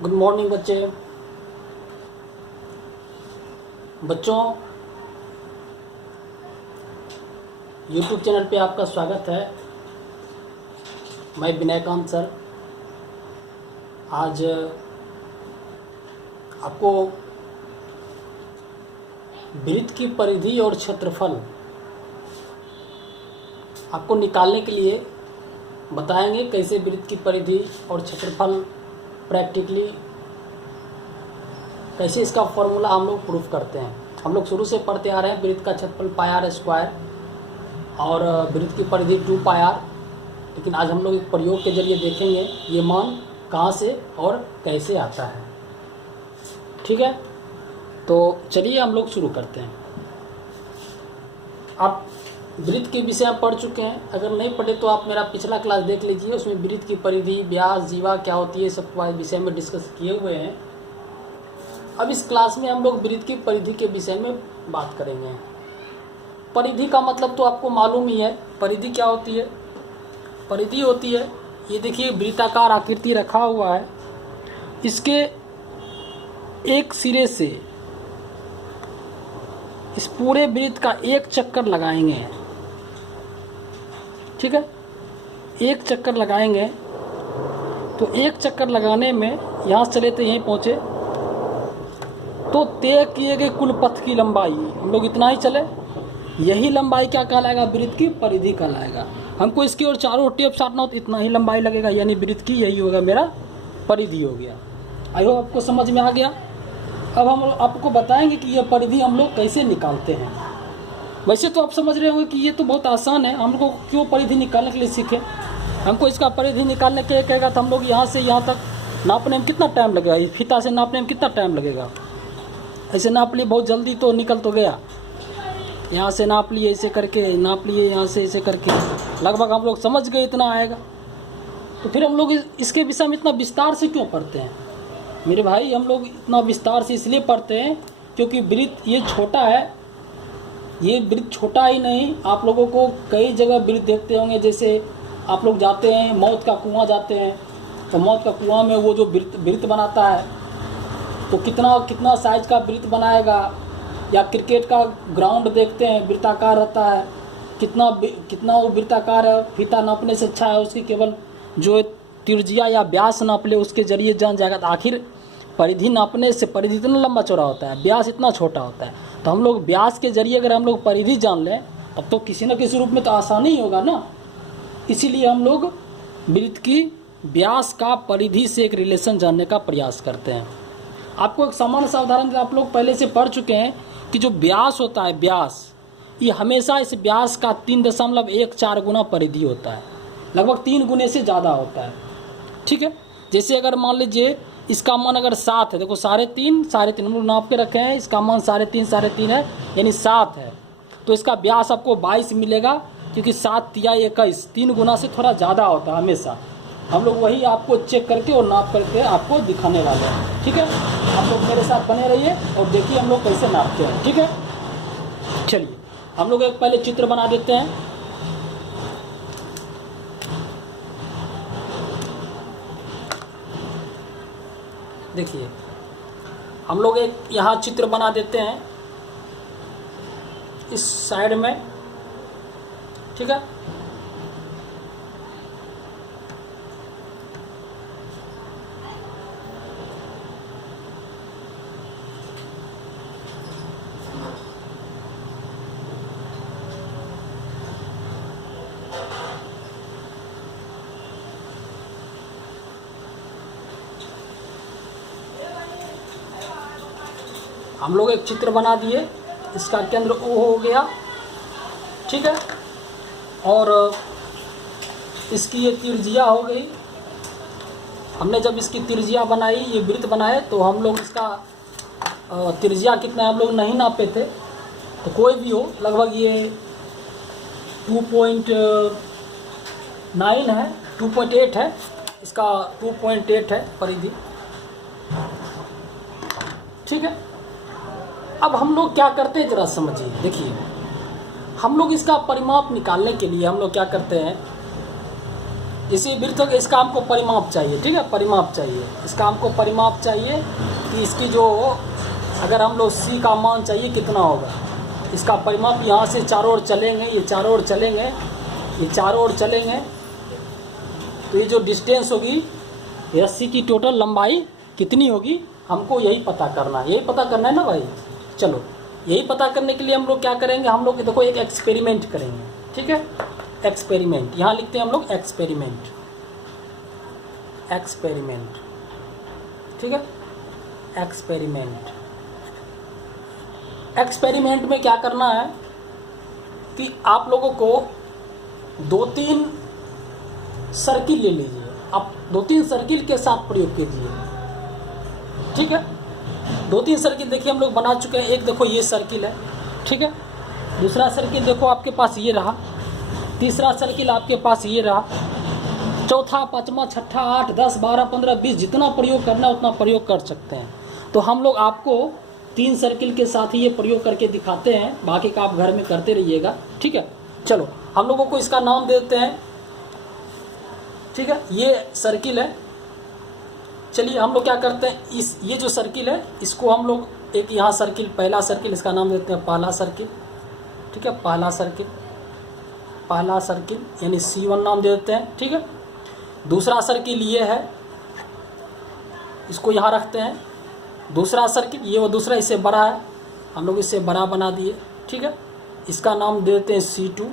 Good morning बच्चों YouTube channel पे आपका स्वागत है। मैं विनयकांत सर आज आपको वृत्त की परिधि और क्षेत्रफल आपको निकालने के लिए बताएंगे कैसे वृत्त की परिधि और क्षेत्रफल प्रैक्टिकली कैसे इसका फॉर्मूला हम लोग प्रूफ करते हैं। हम लोग शुरू से पढ़ते आ रहे हैं वृत्त का क्षेत्रफल पाई आर स्क्वायर और वृत्त की परिधि 2 पाई आर, लेकिन आज हम लोग एक प्रयोग के जरिए देखेंगे ये मान कहाँ से और कैसे आता है। ठीक है, तो चलिए हम लोग शुरू करते हैं। आप वृत्त के विषय पढ़ चुके हैं, अगर नहीं पढ़े तो आप मेरा पिछला क्लास देख लीजिए, उसमें वृत्त की परिधि, व्यास, जीवा क्या होती है सब विषय में डिस्कस किए हुए हैं। अब इस क्लास में हम लोग वृत्त की परिधि के विषय में बात करेंगे। परिधि का मतलब तो आपको मालूम ही है। परिधि क्या होती है? परिधि होती है, ये देखिए वृत्ताकार आकृति रखा हुआ है, इसके एक सिरे से इस पूरे वृत्त का एक चक्कर लगाएंगे। ठीक है, एक चक्कर लगाएंगे तो एक चक्कर लगाने में यहाँ से चले तो यहीं पहुँचे तो तय किए गए कुल पथ की लंबाई हम लोग इतना ही चले, यही लंबाई क्या कहलाएगा? वृत्त की परिधि कहलाएगा। हमको इसकी और चारों टेप साटना हो तो इतना ही लंबाई लगेगा, यानी वृत्त की यही होगा मेरा परिधि हो गया। आई होप आपको समझ में आ गया। अब हम आपको बताएंगे कि यह परिधि हम लोग कैसे निकालते हैं। वैसे तो आप समझ रहे होंगे कि ये तो बहुत आसान है, हम लोग क्यों परिधि निकालने के लिए सीखे। हमको इसका परिधि निकालने के लिए कहेगा तो हम लोग यहाँ से यहाँ तक नापने में कितना टाइम लगेगा, इस फीता से नापने में कितना टाइम लगेगा। ऐसे नाप लिए बहुत जल्दी तो निकल तो गया, यहाँ से नाप लिए ऐसे करके, नाप लिए यहाँ से ऐसे करके, लगभग हम लोग समझ गए इतना आएगा। तो फिर हम लोग इसके विषय में इतना विस्तार से क्यों पढ़ते हैं मेरे भाई? हम लोग इतना विस्तार से इसलिए पढ़ते हैं क्योंकि वृत्त ये छोटा है। ये वृत्त छोटा ही नहीं, आप लोगों को कई जगह वृत्त देखते होंगे। जैसे आप लोग जाते हैं मौत का कुआं जाते हैं तो मौत का कुआं में वो जो वृत्त बनाता है तो कितना साइज का वृत्त बनाएगा। या क्रिकेट का ग्राउंड देखते हैं वृत्ताकार रहता है, कितना वो वृत्ताकार है, फीता नापने से अच्छा है उसकी केवल जो त्रिज्या या व्यास नाप ले उसके जरिए जान जाएगा। तो आखिर परिधि नापने से परिधि इतना लंबा चौड़ा होता है, व्यास इतना छोटा होता है, तो हम लोग व्यास के जरिए अगर हम लोग परिधि जान लें तब तो किसी न किसी रूप में तो आसानी ही होगा ना। इसीलिए हम लोग वृत्त की व्यास का परिधि से एक रिलेशन जानने का प्रयास करते हैं। आपको एक सामान्य सा उदाहरण आप लोग पहले से पढ़ चुके हैं कि जो व्यास होता है, व्यास ये हमेशा इस व्यास का 3.14 गुना परिधि होता है, लगभग 3 गुने से ज़्यादा होता है। ठीक है, जैसे अगर मान लीजिए इसका मान अगर 7 है, देखो 3.5 हम लोग नाप के रखे हैं, इसका मान 3.5 है यानी 7 है, तो इसका व्यास आपको 22 मिलेगा क्योंकि 7 तिया 21 3 गुना से थोड़ा ज़्यादा होता है हमेशा। हम लोग वही आपको चेक करके और नाप करके आपको दिखाने वाले हैं। ठीक है, आप लोग मेरे साथ बने रहिए और देखिए हम लोग कैसे नापते हैं। ठीक है, चलिए हम लोग एक पहले चित्र बना देते हैं। देखिए हम लोग एक यहाँ चित्र बना देते हैं इस साइड में। ठीक है, हम लोग एक चित्र बना दिए, इसका केंद्र O हो गया। ठीक है, और इसकी ये त्रिज्या हो गई। हमने जब इसकी त्रिज्या बनाई, ये वृत्त बनाए, तो हम लोग इसका त्रिज्या कितना हम लोग नहीं नापे थे, तो कोई भी हो लगभग ये 2.9 है, 2.8 है, इसका 2.8 है परिधि। ठीक है, अब हम लोग क्या करते हैं ज़रा समझिए। देखिए हम लोग इसका परिमाप निकालने के लिए हम लोग क्या करते हैं, इसी वृत्त इसका हमको परिमाप चाहिए, ठीक है, परिमाप चाहिए, इसका हमको परिमाप चाहिए कि इसकी जो अगर हम लोग सी का मान चाहिए कितना होगा, इसका परिमाप यहाँ से चारों ओर चलेंगे, ये चारों ओर चलेंगे, ये चारों ओर चलेंगे, तो ये जो डिस्टेंस होगी रस्सी की टोटल लंबाई कितनी होगी हमको यही पता करना है, यही पता करना है ना भाई। चलो यही पता करने के लिए हम लोग क्या करेंगे, हम लोग देखो एक एक्सपेरिमेंट करेंगे, ठीक है, एक्सपेरिमेंट, यहाँ लिखते हैं हम लोग एक्सपेरिमेंट, एक्सपेरिमेंट, ठीक है, एक्सपेरिमेंट। एक्सपेरिमेंट में क्या करना है कि आप लोगों को 2-3 सर्किल ले लीजिए, आप 2-3 सर्किल के साथ प्रयोग कीजिए, ठीक है। 2-3 सर्किल देखिए हम लोग बना चुके हैं। एक देखो ये सर्किल है, ठीक है, दूसरा सर्किल देखो आपके पास ये रहा, तीसरा सर्किल आपके पास ये रहा, चौथा, पाँचवा, छठा, 8, 10, 12, 15, 20 जितना प्रयोग करना है उतना प्रयोग कर सकते हैं। तो हम लोग आपको 3 सर्किल के साथ ही ये प्रयोग करके दिखाते हैं, बाकी का आप घर में करते रहिएगा, ठीक है। चलो हम लोगों को इसका नाम देते हैं, ठीक है, ये सर्किल है। चलिए हम लोग क्या करते हैं, इस ये जो सर्किल है इसको हम लोग एक यहाँ सर्किल, पहला सर्किल, इसका नाम देते हैं पहला सर्किल, ठीक है, पहला सर्किल, पहला सर्किल यानी C1 नाम दे देते हैं, ठीक है। दूसरा सर्किल ये है, इसको यहाँ रखते हैं। दूसरा सर्किल ये वो दूसरा, इससे बड़ा है, हम लोग इससे बड़ा बना दिए, ठीक है, इसका नाम दे देते हैं C2।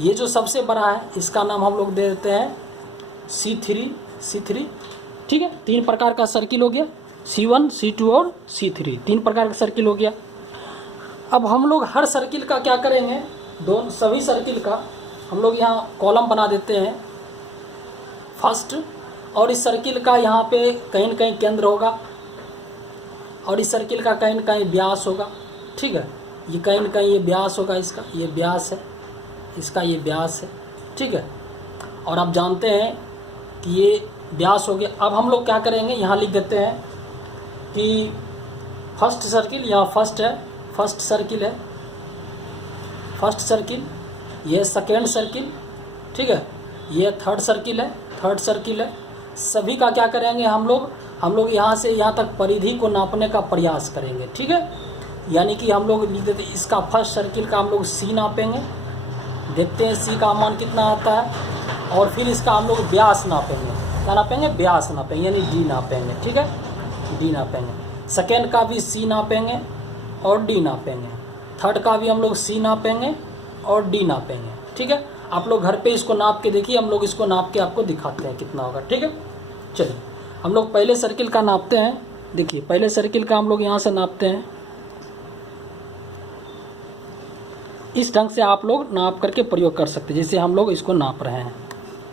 ये जो सबसे बड़ा है इसका नाम हम लोग दे देते हैं C3, ठीक है। 3 प्रकार का सर्किल हो गया, C1, C2 और C3, 3 प्रकार का सर्किल हो गया। अब हम लोग हर सर्किल का क्या करेंगे, सभी सर्किल का हम लोग यहाँ कॉलम बना देते हैं फर्स्ट, और इस सर्किल का यहाँ पे कहीं न कहीं केंद्र होगा और इस सर्किल का कहीं न कहीं व्यास होगा, ठीक है, ये कहीं न कहीं ये व्यास होगा, इसका ये व्यास है, इसका ये व्यास है, ठीक है। और आप जानते हैं कि ये व्यास हो गया। अब हम लोग क्या करेंगे, यहाँ लिख देते हैं कि फर्स्ट सर्किल, यहाँ फर्स्ट है, फर्स्ट सर्किल है, फर्स्ट सर्किल, ये सेकेंड सर्किल, ठीक है, ये थर्ड सर्किल है, थर्ड सर्किल है। सभी का क्या करेंगे हम लोग यहाँ से यहाँ तक परिधि को नापने का प्रयास करेंगे, ठीक है। यानी कि हम लोग लिख देते, इसका फर्स्ट सर्किल का हम लोग C नापेंगे, देखते हैं C का मान कितना आता है, और फिर इसका हम लोग व्यास नापेंगे, क्या नापेंगे, व्यास नापेंगे, यानी D नापेंगे, ठीक है, D नापेंगे। सेकेंड का भी C नापेंगे और D नापेंगे, थर्ड का भी हम लोग C नापेंगे और D नापेंगे, ठीक है। आप लोग घर पे इसको नाप के देखिए, हम लोग इसको नाप के आपको दिखाते हैं कितना होगा, ठीक है। चलिए हम लोग पहले सर्किल का नापते हैं, देखिए पहले सर्किल का हम लोग यहाँ से नापते हैं, इस ढंग से आप लोग नाप करके प्रयोग कर सकते हैं, जैसे हम लोग इसको नाप रहे हैं,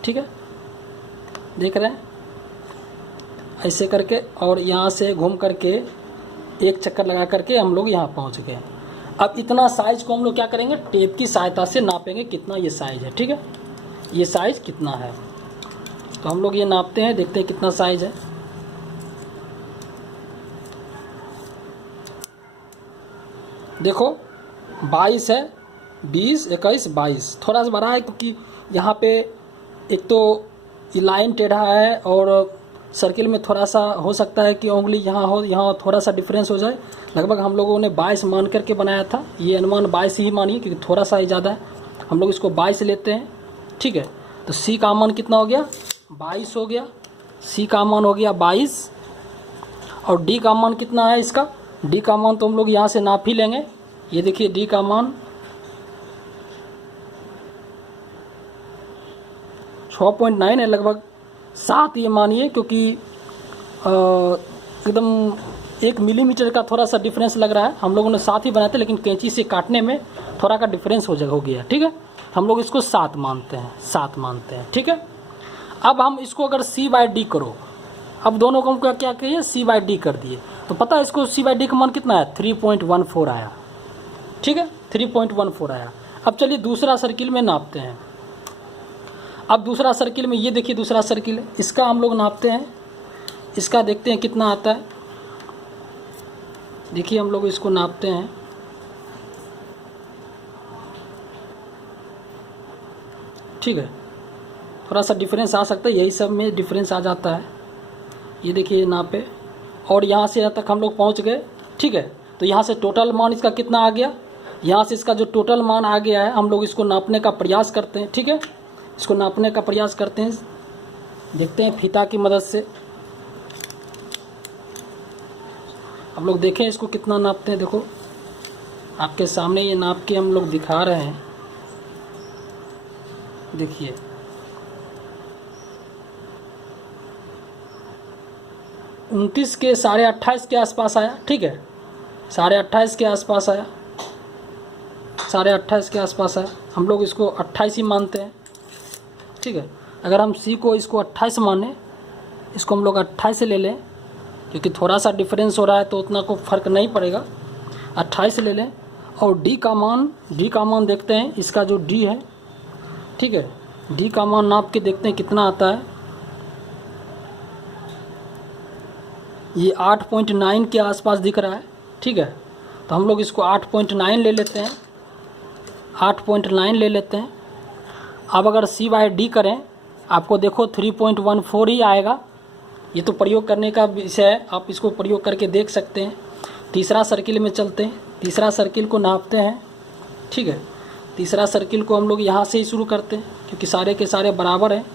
ठीक है, देख रहे हैं, ऐसे करके, और यहाँ से घूम करके एक चक्कर लगा करके हम लोग यहाँ पहुँच गए। अब इतना साइज को हम लोग क्या करेंगे, टेप की सहायता से नापेंगे कितना ये साइज है, ठीक है, ये साइज कितना है। तो हम लोग ये नापते हैं, देखते हैं कितना साइज है। देखो 22 है, 20, 21, 22, थोड़ा सा बड़ा है क्योंकि यहाँ पे एक तो ये लाइन टेढ़ा है और सर्किल में थोड़ा सा हो सकता है कि उंगली यहाँ हो, यहाँ थोड़ा सा डिफरेंस हो जाए। लगभग हम लोगों ने 22 मान करके बनाया था, ये अनुमान 22 ही मानिए क्योंकि थोड़ा सा ही ज़्यादा है, हम लोग इसको 22 लेते हैं, ठीक है। तो C का मान कितना हो गया, 22 हो गया, C का मान हो गया 22, और D का मान कितना है इसका, D का मान तो हम लोग यहाँ से नाप ही लेंगे, ये देखिए D का मान 6.9 है, लगभग 7 ये मानिए, क्योंकि एकदम 1 मिलीमीटर का थोड़ा सा डिफरेंस लग रहा है। हम लोगों ने 7 ही बनाए थे, लेकिन कैंची से काटने में थोड़ा का डिफरेंस हो गया, ठीक है। हम लोग इसको 7 मानते हैं, 7 मानते हैं, ठीक है। अब हम इसको अगर C/D करो, अब दोनों को हम क्या करिए, C/D कर दिए, तो पता है इसको C/D का मान कितना है, 3.14 आया, ठीक है, 3.14 आया। अब चलिए दूसरा सर्किल में नापते हैं। अब दूसरा सर्किल में ये देखिए दूसरा सर्किल है, इसका हम लोग नापते हैं, इसका देखते हैं कितना आता है। देखिए हम लोग इसको नापते हैं, ठीक है, थोड़ा सा डिफरेंस आ सकता है, यही सब में डिफरेंस आ जाता है। ये देखिए नापे और यहाँ से यहाँ तक हम लोग पहुँच गए, ठीक है। तो यहाँ से टोटल मान इसका कितना आ गया, यहाँ से इसका जो टोटल मान आ गया है हम लोग इसको नापने का प्रयास करते हैं, ठीक है। इसको नापने का प्रयास करते हैं, देखते हैं फीता की मदद से। हम लोग देखें इसको कितना नापते हैं। देखो आपके सामने ये नाप के हम लोग दिखा रहे हैं, देखिए 29 के 28.5 के आसपास आया, ठीक है। 28.5 के आसपास आया, 28.5 के आसपास आया। हम लोग इसको 28 ही मानते हैं, ठीक है। अगर हम सी को इसको 28 माने, इसको हम लोग 28 ले लें, क्योंकि थोड़ा सा डिफरेंस हो रहा है तो उतना को फ़र्क नहीं पड़ेगा। 28 ले लें और डी का मान देखते हैं, इसका जो डी है, ठीक है। डी का मान नाप के देखते हैं कितना आता है। ये 8.9 के आसपास दिख रहा है, ठीक है। तो हम लोग इसको 8.9 ले लेते हैं, 8.9 ले लेते हैं। अब अगर C/D करें, आपको देखो 3.14 ही आएगा। ये तो प्रयोग करने का विषय है, आप इसको प्रयोग करके देख सकते हैं। तीसरा सर्किल में चलते हैं, तीसरा सर्किल को नापते हैं, ठीक है। तीसरा सर्किल को हम लोग यहाँ से ही शुरू करते हैं, क्योंकि सारे के सारे बराबर हैं।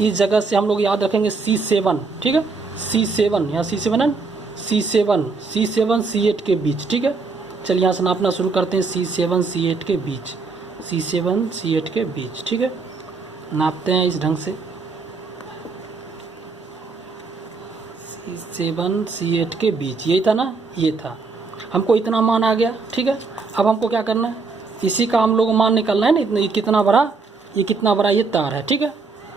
इस जगह से हम लोग याद रखेंगे C7, ठीक है। C7 यहाँ C7 है, C7 C8 के बीच, ठीक है। चलिए यहाँ से नापना शुरू करते हैं, C7 C8 के बीच, C7 C8 के बीच, ठीक है। नापते हैं इस ढंग से, C7 C8 के बीच, यही था ना, ये था। हमको इतना मान आ गया, ठीक है। अब हमको क्या करना है, इसी का हम लोग मान निकालना है ना। इतना, ये कितना बड़ा ये तार है, ठीक है।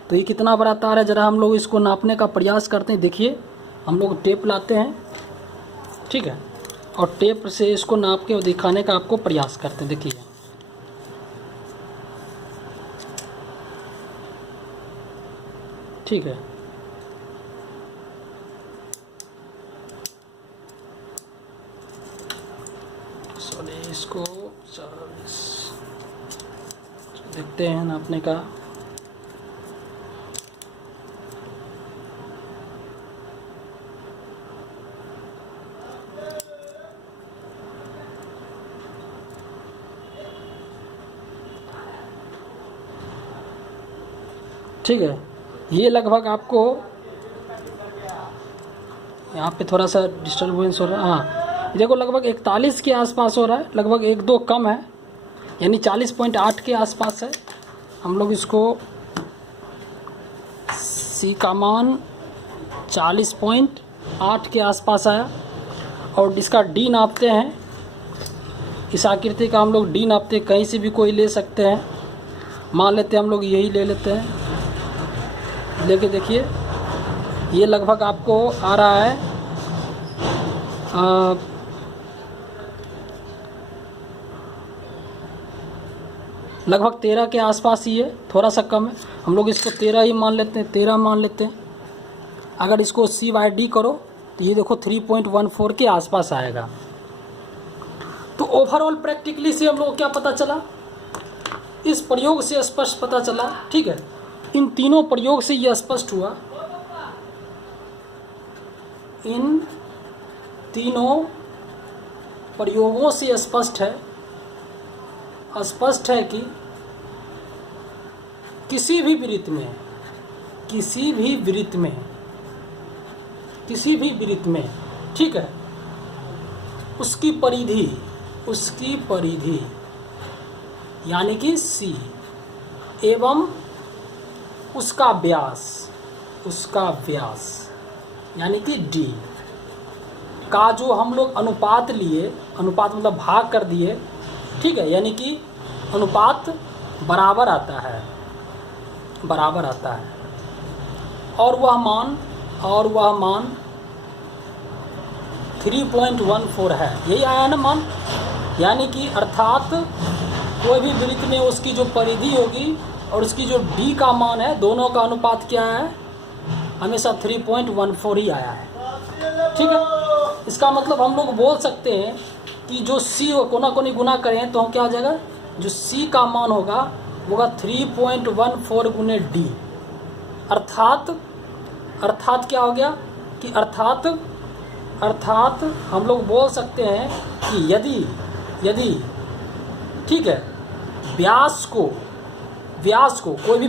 तो ये कितना बड़ा तार है, ज़रा हम लोग इसको नापने का प्रयास करते हैं। देखिए हम लोग टेप लाते हैं, ठीक है, और टेप से इसको नाप के दिखाने का आपको प्रयास करते हैं। देखिए ठीक है, इसको 40 देखते हैं नापने का। ठीक है, ये लगभग आपको यहाँ पे थोड़ा सा डिस्टर्बेंस हो रहा है। हाँ देखो लगभग 41 के आसपास हो रहा है, लगभग 1-2 कम है, यानी 40.8 के आसपास है। हम लोग इसको सी का मान 40.8 के आसपास आया और इसका डी नापते हैं। इस आकृति का हम लोग डी नापते हैं, कहीं से भी कोई ले सकते हैं, मान लेते हैं हम लोग यही ले लेते हैं। लेके देखिए ये लगभग आपको आ रहा है लगभग 13 के आसपास ही है, थोड़ा सा कम है। हम लोग इसको 13 ही मान लेते हैं, 13 मान लेते हैं। अगर इसको C/D करो तो ये देखो 3.14 के आसपास आएगा। तो ओवरऑल प्रैक्टिकली से हम लोग क्या पता चला, इस प्रयोग से स्पष्ट पता चला, ठीक है। इन तीनों प्रयोग से यह स्पष्ट हुआ, इन तीनों प्रयोगों से स्पष्ट है कि किसी भी वृत्त में, ठीक है, उसकी परिधि यानी कि C एवं उसका व्यास यानी कि D का जो हम लोग अनुपात लिए, अनुपात मतलब भाग कर दिए, ठीक है, यानी कि अनुपात बराबर आता है और वह मान 3.14 है, यही आया ना मान। यानी कि अर्थात कोई भी वृत्त में उसकी जो परिधि होगी और उसकी जो D का मान है, दोनों का अनुपात क्या है, हमेशा 3.14 ही आया है, ठीक है। इसका मतलब हम लोग बोल सकते हैं कि जो C कोना कोनी गुना करें तो हम क्या आ जाएगा, जो C का मान होगा 3.14 गुने D, अर्थात क्या हो गया कि अर्थात हम लोग बोल सकते हैं कि यदि ठीक है, व्यास को कोई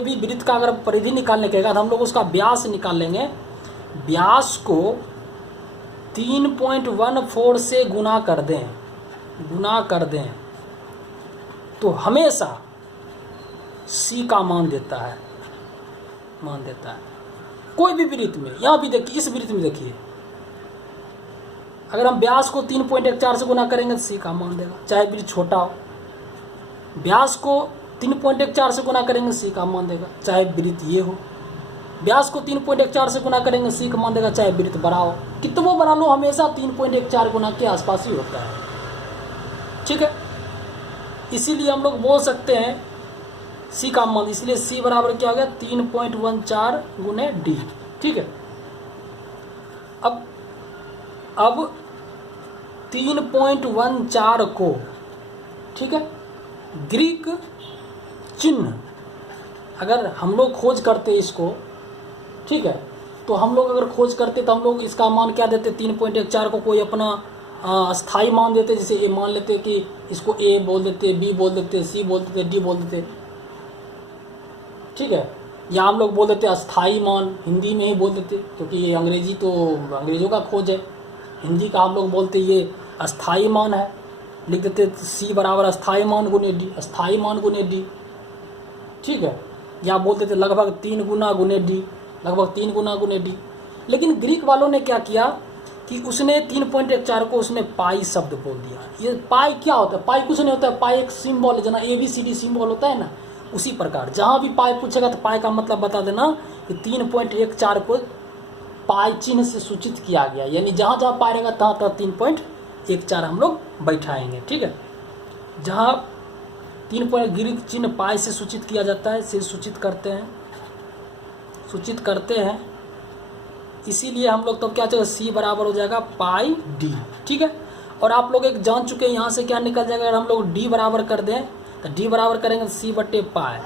भी वृत्त का अगर परिधि निकालने कहेगा तो हम लोग उसका व्यास निकाल लेंगे। व्यास को 3.14 से गुना कर दें तो हमेशा C का मान देता है कोई भी वृत्त में। यहाँ भी देखिए, इस वृत्त में देखिए, अगर हम व्यास को 3.14 से गुना करेंगे तो C का मान देगा, चाहे वृत्त छोटा हो। व्यास को 3.14 से गुना करेंगे C का मान देगा, चाहे वृत्त ये हो। व्यास को 3.14 से गुना करेंगे C का मान देगा, चाहे वृत्त बड़ा हो। कितना बड़ा लो, हमेशा 3.14 गुना के आसपास ही होता है। ठीक है, इसीलिए हम लोग बोल सकते हैं C का मान, इसलिए C बराबर क्या हो गया 3.14 गुने D। ठीक है, अब 3.14 को, ठीक है, ग्रीक चिन्ह अगर हम लोग खोज करते इसको, ठीक है, तो हम लोग अगर खोज करते तो हम लोग इसका मान क्या देते, 3.14 को कोई अपना स्थाई मान देते। जैसे ये मान लेते कि इसको A बोल देते, B बोल देते, C बोल देते, D बोल देते। ठीक है, या हम लोग बोल देते अस्थाई मान, हिंदी में ही बोल देते, क्योंकि ये अंग्रेजी तो अंग्रेजों का खोज है। हिंदी का हम लोग बोलते ये अस्थाई मान है, लिख देते C बराबर अस्थाई मान गुने D, अस्थाई मान गुने D। ठीक है, या बोल देते लगभग 3 गुना गुने D, लगभग 3 गुना गुने D। लेकिन ग्रीक वालों ने क्या किया कि उसने 3.14 को उसने पाई शब्द बोल दिया। ये पाई क्या होता है? पाई कुछ नहीं होता है, पाई एक सिंबल है, जना ABCD सिंबल होता है ना, उसी प्रकार जहाँ भी पाई पूछेगा तो पाई का मतलब बता देना कि 3.14 को पाई चिन्ह से सूचित किया गया, यानी जहाँ जहाँ पाई रहेगा तहाँ तहाँ 3.14 हम लोग बैठाएंगे। ठीक है, जहाँ 3 ग्रीक चिन्ह पाई से सूचित किया जाता है, से सूचित करते हैं, इसीलिए हम लोग तो क्या चाहिए, C बराबर हो जाएगा पाई D। ठीक है, और आप लोग एक जान चुके हैं यहाँ से क्या निकल जाएगा, अगर हम लोग D बराबर कर दें तो D बराबर करेंगे तो C बट्टे पाई।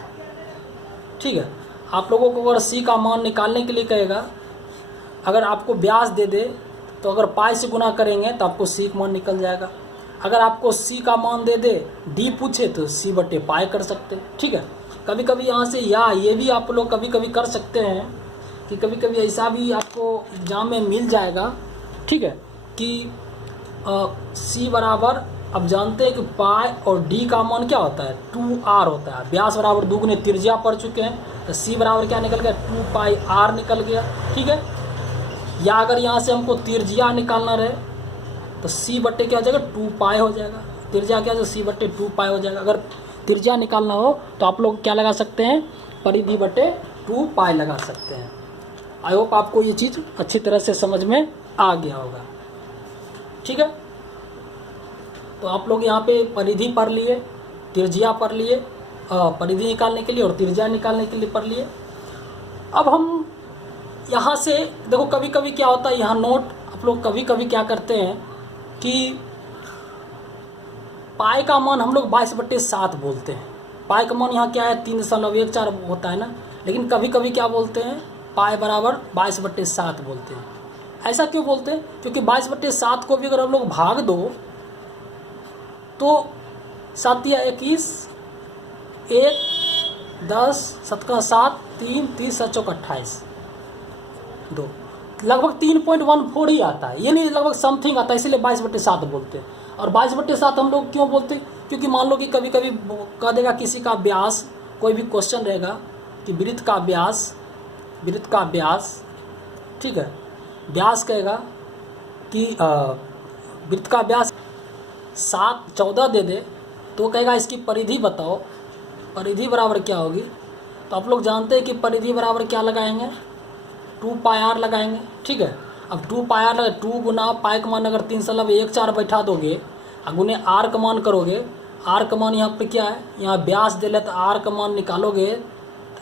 ठीक है, आप लोगों को अगर C का मान निकालने के लिए कहेगा, अगर आपको व्यास दे दे तो अगर पाई से गुना करेंगे तो आपको C का मान निकल जाएगा। अगर आपको C का मान दे दे, D पूछे तो C बट्टे पाई कर सकते हैं। ठीक है, कभी कभी यहाँ से या ये भी आप लोग कभी कभी कर सकते हैं कि कभी कभी ऐसा भी आपको एग्जाम में मिल जाएगा। ठीक है, कि C बराबर, अब जानते हैं कि पाई और D का मान क्या होता है, 2R होता है। व्यास बराबर 2 गुने त्रिज्या पढ़ चुके हैं, तो C बराबर क्या निकल गया, 2 पाई R निकल गया। ठीक है, या अगर यहाँ से हमको त्रिज्या निकालना रहे तो C बट्टे क्या हो जाएगा, 2 पाई हो जाएगा। त्रिज्या क्या हो, C बट्टे 2 पाई हो जाएगा। अगर त्रिज्या निकालना हो तो आप लोग क्या लगा सकते हैं, परिधि बट्टे 2 पाई लगा सकते हैं। आई होप आपको ये चीज़ अच्छी तरह से समझ में आ गया होगा। ठीक है, तो आप लोग यहाँ पे परिधि पढ़ लिए, त्रिज्या पढ़ लिए, परिधि निकालने के लिए और त्रिज्या निकालने के लिए पढ़ लिए। अब हम यहाँ से देखो, कभी कभी क्या होता है, यहाँ नोट आप लोग कभी कभी क्या करते हैं कि पाई का मान हम लोग 22/7 बोलते हैं। पाई का मान यहाँ क्या है, 3.14 होता है ना, लेकिन कभी कभी क्या बोलते हैं, पाई बराबर 22/7 बोलते हैं। ऐसा क्यों बोलते हैं, क्योंकि 22/7 को भी अगर हम लोग भाग दो तो 7 या 21, 1, 10, 7 का 7, 3, 30, 7 चौक 28, 2, लगभग 3.14 ही आता है, ये नहीं लगभग समथिंग आता है, इसीलिए 22/7 बोलते हैं। और 22/7 हम लोग क्यों बोलते हैं, क्योंकि मान लो कि कभी कभी कह देगा किसी का व्यास, कोई भी क्वेश्चन रहेगा कि वृत्त का व्यास, ठीक है, व्यास कहेगा कि वृत्त का व्यास 14 दे दे, तो कहेगा इसकी परिधि बताओ, परिधि बराबर क्या होगी। तो आप लोग जानते हैं कि परिधि बराबर क्या लगाएंगे, 2 पाई R लगाएंगे। ठीक है, अब 2 पाई R लगे, 2 गुना पाई का मान अगर 3.14 बैठा दोगे, गुने R का मान करोगे, R का मान यहाँ पे क्या है, यहाँ व्यास दे ले तो R का मान निकालोगे,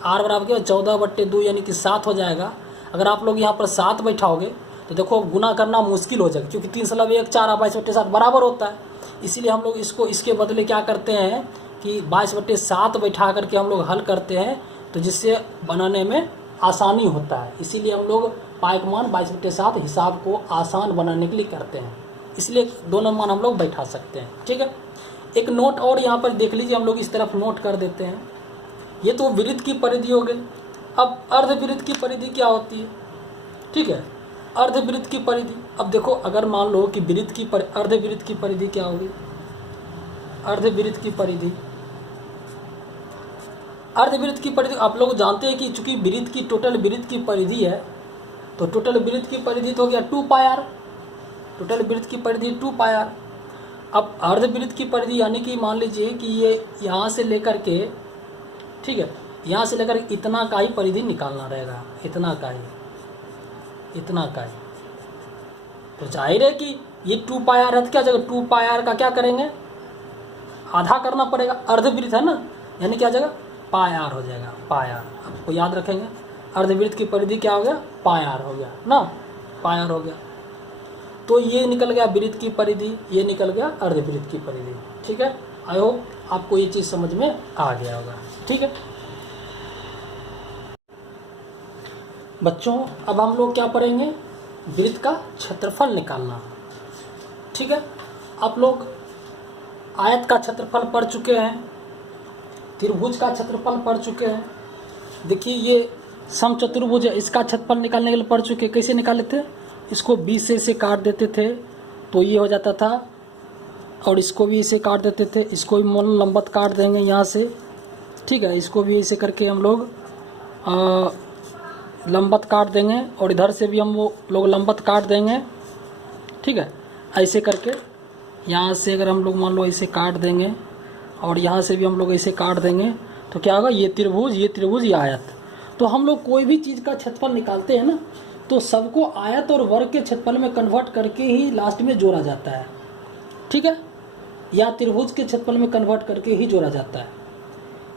R बराबर क्या 14/2 यानी कि 7 हो जाएगा। अगर आप लोग यहाँ पर 7 बैठाओगे तो देखो गुना करना मुश्किल हो जाएगा, क्योंकि 3.14 और 22/7 बराबर होता है। इसीलिए हम लोग इसको इसके बदले क्या करते हैं कि 22/7 बैठा करके हम लोग हल करते हैं, तो जिससे बनाने में आसानी होता है, इसीलिए हम लोग पाई का मान 22/7 हिसाब को आसान बनाने के लिए करते हैं, इसलिए दोनों मान हम लोग बैठा सकते हैं। ठीक है, एक नोट और यहाँ पर देख लीजिए, हम लोग इस तरफ नोट कर देते हैं। ये तो वृत्त की परिधि हो गई। अब अर्धवृत्त की परिधि क्या होती है? ठीक है, अर्धवृत्त की परिधि, अब देखो अगर मान लो कि अर्धवृत्त की परिधि क्या होगी? अर्धवृत्त की परिधि, अर्धवृत्त की परिधि आप लोग जानते हैं कि चूंकि वृत्त की टोटल वृत्त की परिधि है, तो टोटल वृत्त की परिधि तो हो गया 2πr, टोटल वृत्त की परिधि 2πr। अब अर्धवृत्त की परिधि यानी कि मान लीजिए कि ये यहाँ से लेकर के, ठीक है, यहाँ से लेकर इतना का ही परिधि निकालना रहेगा, इतना का ही, इतना का ही। तो जाहिर है कि ये 2πr है, तो क्या जगह 2πr का क्या करेंगे? आधा करना पड़ेगा, अर्धवृत्त है ना, यानी क्या जगह πr हो जाएगा, πr। आपको याद रखेंगे अर्धवृत्त की परिधि क्या हो गया? πr हो गया ना, πr हो गया। तो ये निकल गया वृत्त की परिधि, ये निकल गया अर्धवृत्त की परिधि। ठीक है, आई होप आपको ये चीज़ समझ में आ गया होगा। ठीक है बच्चों, अब हम लोग क्या पढ़ेंगे? वृत्त का क्षेत्रफल निकालना। ठीक है, आप लोग आयत का क्षेत्रफल पढ़ चुके हैं, त्रिभुज का क्षेत्रफल पढ़ चुके हैं। देखिए ये समचतुर्भुज है, इसका क्षेत्रफल निकालने के लिए पढ़ चुके। कैसे निकाले थे? इसको 20 से इसे काट देते थे तो ये हो जाता था, और इसको भी इसे काट देते थे, इसको भी मन लंबत काट देंगे यहाँ से। ठीक है, इसको भी इसे करके हम लोग लंबत काट देंगे, और इधर से भी हम वो लोग लंबत काट देंगे। ठीक है, ऐसे करके यहाँ से अगर हम लोग मान लो इसे काट देंगे, और यहाँ से भी हम लोग इसे काट देंगे, तो क्या होगा? ये त्रिभुज, ये त्रिभुज, ये आयत। तो हम लोग कोई भी चीज़ का क्षेत्रफल निकालते हैं ना, तो सबको आयत और वर्ग के क्षेत्रफल में कन्वर्ट करके ही लास्ट में जोड़ा जाता है। ठीक है, या त्रिभुज के क्षेत्रफल में कन्वर्ट करके ही जोड़ा जाता है।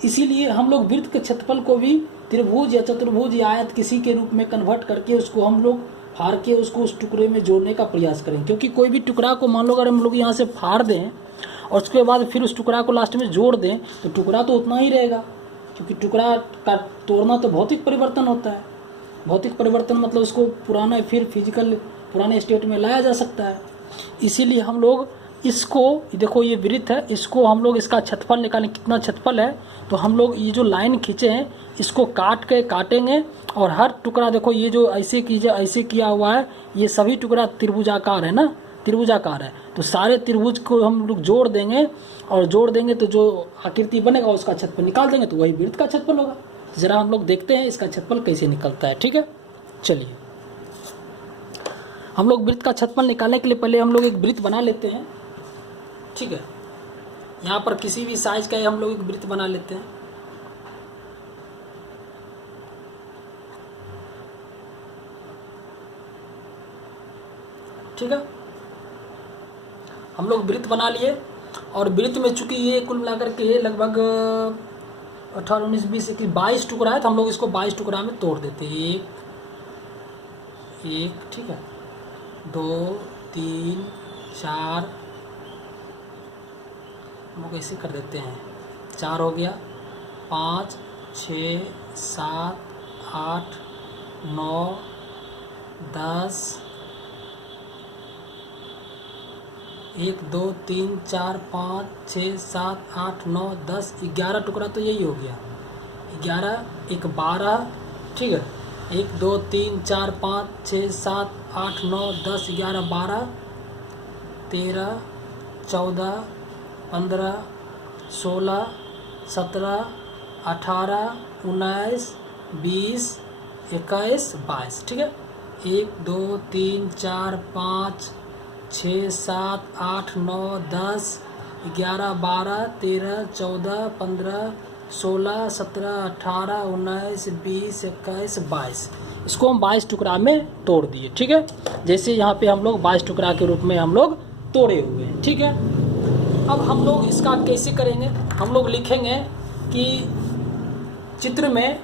इसीलिए हम लोग वृत्त के क्षेत्रफल को भी त्रिभुज या चतुर्भुज या आयत किसी के रूप में कन्वर्ट करके उसको हम लोग फाड़ के उसको उस टुकड़े में जोड़ने का प्रयास करें। क्योंकि कोई भी टुकड़ा को मान लो अगर हम लोग यहाँ से फाड़ दें और उसके बाद फिर उस टुकड़ा को लास्ट में जोड़ दें, तो टुकड़ा तो उतना ही रहेगा, क्योंकि टुकड़ा का तोड़ना तो भौतिक परिवर्तन होता है। भौतिक परिवर्तन मतलब उसको पुराना फिर फिजिकल पुराने स्टेट में लाया जा सकता है। इसीलिए हम लोग इसको, देखो ये वृत्त है, इसको हम लोग इसका क्षेत्रफल निकालें, कितना क्षेत्रफल है। तो हम लोग ये जो लाइन खींचे हैं इसको काटेंगे, और हर टुकड़ा देखो ये जो ऐसे कीजिए, ऐसे किया हुआ है, ये सभी टुकड़ा त्रिभुजाकार है ना, त्रिभुजाकार है। तो सारे त्रिभुज को हम लोग जोड़ देंगे, और जोड़ देंगे तो जो आकृति बनेगा उसका क्षेत्रफल निकाल देंगे, तो वही वृत्त का क्षेत्रफल होगा। ज़रा हम लोग देखते हैं इसका क्षेत्रफल कैसे निकलता है। ठीक है, चलिए हम लोग वृत्त का क्षेत्रफल निकालने के लिए पहले हम लोग एक वृत्त बना लेते हैं। ठीक है, यहाँ पर किसी भी साइज का हम लोग एक वृत्त बना लेते हैं। ठीक है, हम लोग वृत्त बना लिए, और वृत्त में चूंकि ये कुल मिलाकर के लगभग 18, 19, 20, 21, 22 टुकड़ा है, तो हम लोग इसको 22 टुकड़ा में तोड़ देते हैं। एक, ठीक है, 2, 3, 4, हम लोग ऐसे कर देते हैं, 4 हो गया, 5, 6, 7, 8, 9, 10, 1, 2, 3, 4, 5, 6, 7, 8, 9, 10, 11 टुकड़ा तो यही हो गया। 11, 1, 12, ठीक है, 1, 2, 3, 4, 5, 6, 7, 8, 9, 10, 11, 12, 13, 14, 15, 16, 17, 18, 19, 20, 21, 22। ठीक है, 1, 2, 3, 4, 5, 6, 7, 8, 9, 10, 11, 12, 13, 14, 15, 16, 17, 18, 19, 20, 21, 22। इसको हम 22 टुकड़ा में तोड़ दिए। ठीक है, जैसे यहाँ पे हम लोग 22 टुकड़ा के रूप में हम लोग तोड़े हुए हैं। ठीक है, अब हम लोग इसका कैसे करेंगे? हम लोग लिखेंगे कि चित्र में,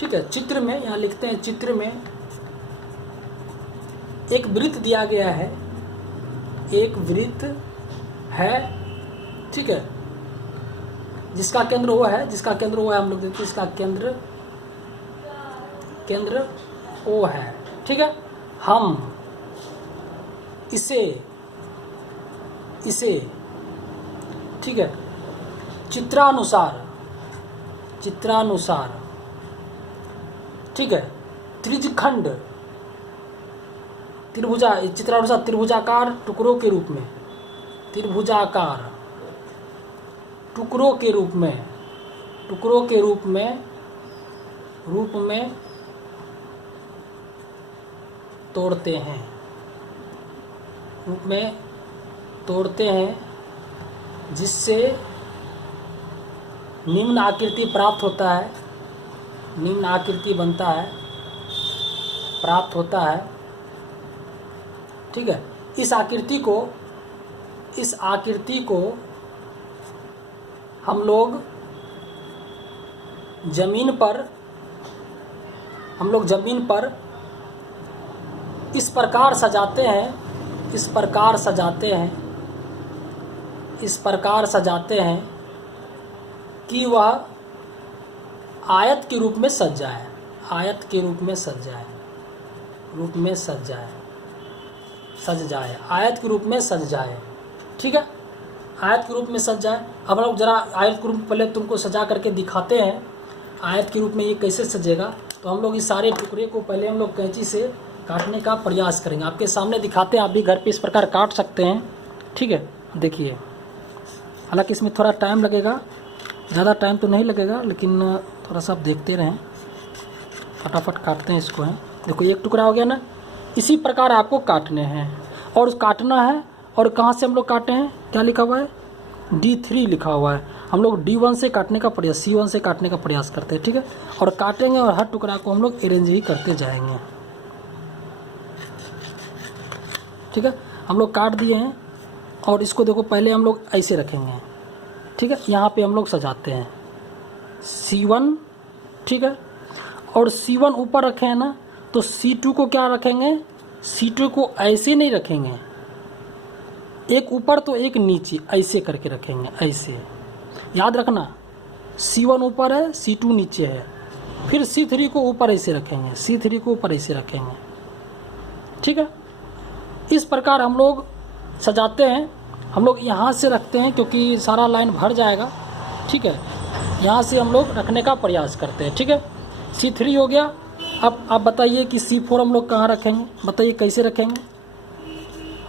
ठीक है, चित्र में यहाँ लिखते हैं, चित्र में एक वृत्त दिया गया है, एक वृत्त है, ठीक है, जिसका केंद्र वो है, हम लोग देखते हैं इसका केंद्र केंद्र O है। ठीक है, हम इसे ठीक है चित्रानुसार ठीक है त्रिज्यखंड चित्रानुसार त्रिभुजाकार टुकड़ों के रूप में तोड़ते हैं जिससे निम्न आकृति प्राप्त होता है। ठीक है, इस आकृति को हम लोग जमीन पर इस प्रकार सजाते हैं कि वह आयत के रूप में सज जाए। आयत के रूप में सज जाए। ठीक है, आयत के रूप में सज जाए। अब हम लोग जरा आयत के रूप में पहले तुमको सजा करके दिखाते हैं आयत के रूप में ये कैसे सजेगा। तो हम लोग इस सारे टुकड़े को पहले हम लोग कैंची से काटने का प्रयास करेंगे। आपके सामने दिखाते हैं, आप भी घर पे इस प्रकार काट सकते हैं। ठीक है, देखिए, हालांकि इसमें थोड़ा टाइम लगेगा, ज़्यादा टाइम तो नहीं लगेगा, लेकिन थोड़ा सा आप देखते रहें। फटाफट काटते हैं इसको। हैं, देखो एक टुकड़ा हो गया ना। इसी प्रकार आपको काटने हैं और काटना है। और कहाँ से हम लोग काटे हैं, क्या लिखा हुआ है, D3 लिखा हुआ है। हम लोग D1 से काटने का प्रयास, C1 से काटने का प्रयास करते हैं। ठीक है, और काटेंगे और हर टुकड़ा को हम लोग अरेंज ही करते जाएंगे। ठीक है, हम लोग काट दिए हैं और इसको देखो पहले हम लोग ऐसे रखेंगे। ठीक है, यहाँ पे हम लोग सजाते हैं C1। ठीक है, और C1 ऊपर रखे हैं ना, तो C2 को क्या रखेंगे, C2 को ऐसे नहीं रखेंगे, एक ऊपर तो एक नीचे, ऐसे करके रखेंगे। ऐसे याद रखना, C1 ऊपर है, C2 नीचे है। फिर C3 को ऊपर ऐसे रखेंगे, C3 को ऊपर ऐसे रखेंगे। ठीक है, इस प्रकार हम लोग सजाते हैं। हम लोग यहाँ से रखते हैं क्योंकि सारा लाइन भर जाएगा। ठीक है, यहाँ से हम लोग रखने का प्रयास करते हैं। ठीक है, C3 हो गया। अब आप बताइए कि C4 हम लोग कहाँ रखेंगे, बताइए कैसे रखेंगे,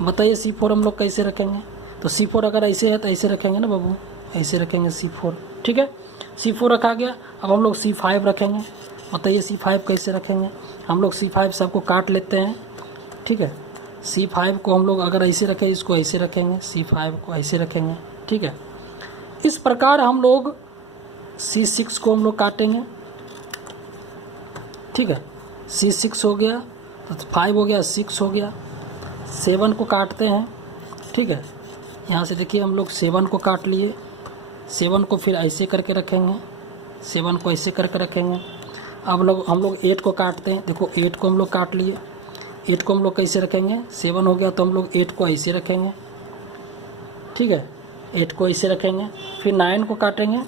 बताइए C4 हम लोग कैसे रखेंगे। तो C4 अगर ऐसे है तो ऐसे रखेंगे ना बाबू, ऐसे रखेंगे C4। ठीक है, C4 रखा गया। अब हम लोग C5 रखेंगे, बताइए C5 कैसे रखेंगे। हम लोग C5 सबको काट लेते हैं। ठीक है, C5 को हम लोग अगर ऐसे रखें, इसको ऐसे रखेंगे, C5 को ऐसे रखेंगे। ठीक है, इस प्रकार हम लोग C6 को हम लोग काटेंगे। ठीक है, C6 हो गया, तो 5 हो गया, 6 हो गया। 7 को काटते हैं। ठीक है, यहाँ से देखिए हम लोग 7 को काट लिए। 7 को फिर ऐसे करके रखेंगे, 7 को ऐसे करके रखेंगे। अब हम लोग 8 को काटते हैं। देखो 8 को हम लोग काट लिए। 8 को हम लोग कैसे रखेंगे, 7 हो गया तो हम लोग 8 को ऐसे रखेंगे। ठीक है, 8 को ऐसे रखेंगे। फिर 9 को काटेंगे।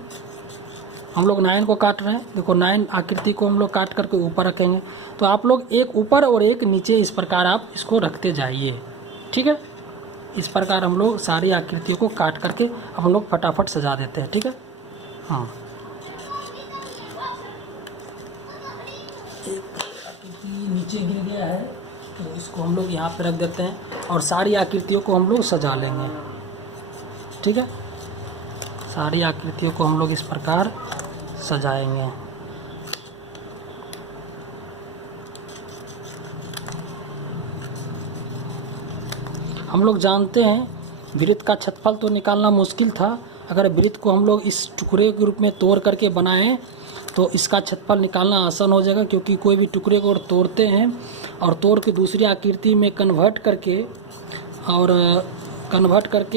हम लोग 9 को काट रहे हैं। देखो 9 आकृति को हम लोग काट करके ऊपर रखेंगे। तो आप लोग एक ऊपर और एक नीचे, इस प्रकार आप इसको रखते जाइए। ठीक है, इस प्रकार हम लोग सारी आकृतियों को काट करके हम लोग फटाफट सजा देते हैं। ठीक है, हाँ, एक आकृति नीचे गिर गया है तो इसको हम लोग यहाँ पे रख देते हैं और सारी आकृतियों को हम लोग सजा लेंगे। ठीक है, सारी आकृतियों को हम लोग इस प्रकार सजाएंगे। हम लोग जानते हैं वृत्त का क्षेत्रफल तो निकालना मुश्किल था। अगर वृत्त को हम लोग इस टुकड़े के रूप में तोड़ करके बनाएं तो इसका क्षेत्रफल निकालना आसान हो जाएगा, क्योंकि कोई भी टुकड़े को तोड़ते हैं और तोड़ के दूसरी आकृति में कन्वर्ट करके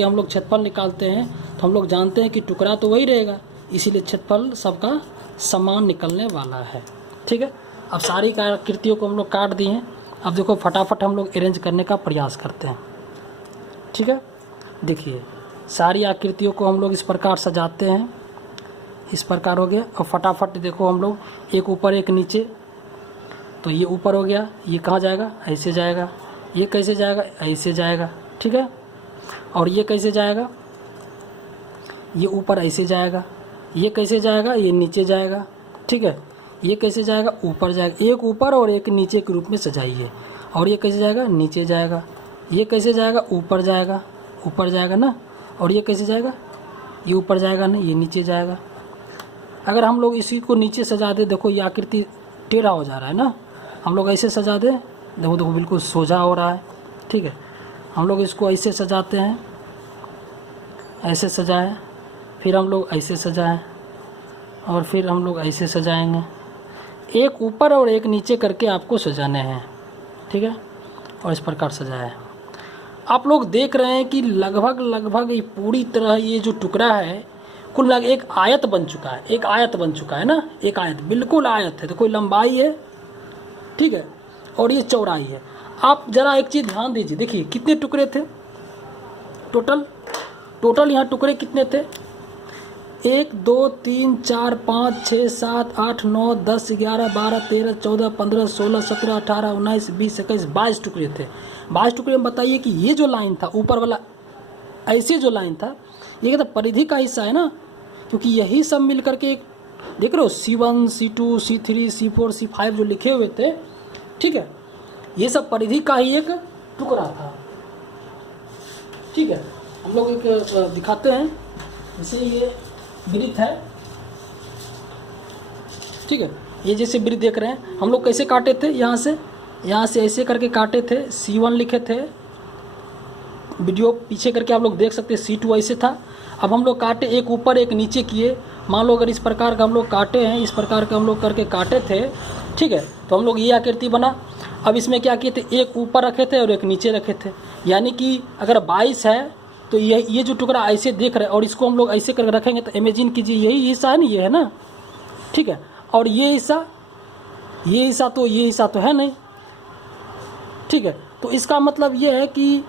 हम लोग क्षेत्रफल निकालते हैं। तो हम लोग जानते हैं कि टुकड़ा तो वही रहेगा, इसीलिए क्षेत्रफल सबका समान निकलने वाला है। ठीक है, अब सारी आकृतियों को हम लोग काट दिए हैं। अब देखो फटाफट हम लोग अरेंज करने का प्रयास करते हैं। ठीक है, देखिए सारी आकृतियों को हम लोग इस प्रकार सजाते हैं। इस प्रकार हो गया। और फटाफट देखो हम लोग एक ऊपर एक नीचे, तो ये ऊपर हो गया, ये कहाँ जाएगा, ऐसे जाएगा, ये कैसे जाएगा, ऐसे जाएगा, ठीक है। और ये कैसे जाएगा, ये ऊपर ऐसे जाएगा, ये कैसे जाएगा, ये नीचे जाएगा, ठीक है। ये कैसे जाएगा, ऊपर जाएगा, एक ऊपर और एक नीचे के रूप में सजाइए। और ये कैसे जाएगा, नीचे जाएगा, ये कैसे जाएगा, ऊपर जाएगा, ऊपर जाएगा ना। और ये कैसे जाएगा, ये ऊपर जाएगा ना, ये नीचे जाएगा। अगर हम लोग इसी को नीचे सजा दे, देखो ये आकृति टेढ़ा हो जा रहा है ना, हम लोग ऐसे सजा दें, देखो देखो बिल्कुल सोजा हो रहा है, ठीक है। हम लोग इसको ऐसे सजाते हैं, ऐसे सजाएं, फिर हम लोग ऐसे सजाएं, और फिर हम लोग ऐसे सजाएंगे। एक ऊपर और एक नीचे करके आपको सजाने हैं, ठीक है। और इस प्रकार सजाएं। आप लोग देख रहे हैं कि लगभग ये पूरी तरह ये जो टुकड़ा है कुल एक आयत बन चुका है, एक आयत बन चुका है ना, एक आयत, बिल्कुल आयत है। तो कोई लंबाई है, ठीक है, और ये चौड़ाई है। आप जरा एक चीज़ ध्यान दीजिए, देखिए कितने टुकड़े थे टोटल यहाँ टुकड़े कितने थे, 1 2 3 4 5 6 7 8 9 10 11 12 13 14 15 16 17 18 19 20 21 22 टुकड़े थे। 22 टुकड़े में बताइए कि ये जो लाइन था ऊपर वाला, ऐसे जो लाइन था, ये क्या था, परिधि का हिस्सा है ना, क्योंकि यही सब मिल करके एक, देख रहे हो, C1 C2 C3 C4 C5 जो लिखे हुए थे, ठीक है, ये सब परिधि का ही एक टुकड़ा था, ठीक है। हम लोग एक दिखाते हैं, जैसे ये वृत्त है, ठीक है, ये जैसे वृत्त देख रहे हैं, हम लोग कैसे काटे थे, यहाँ से ऐसे करके काटे थे, C1 लिखे थे, वीडियो पीछे करके आप लोग देख सकते हैं, C2 ऐसे था। अब हम लोग काटे, एक ऊपर एक नीचे किए, मान लो अगर इस प्रकार का हम लोग काटे हैं, इस प्रकार का हम लोग करके काटे थे, ठीक है, तो हम लोग ये आकृति बना। अब इसमें क्या किए थे, एक ऊपर रखे थे और एक नीचे रखे थे, यानी कि अगर 22 है तो ये जो टुकड़ा ऐसे देख रहे हैं, और इसको हम लोग ऐसे करके रखेंगे, तो इमेजिन कीजिए यही हिस्सा है ना, ये है ना, ठीक है, और ये हिस्सा तो है नहीं, ठीक है। तो इसका मतलब ये है कि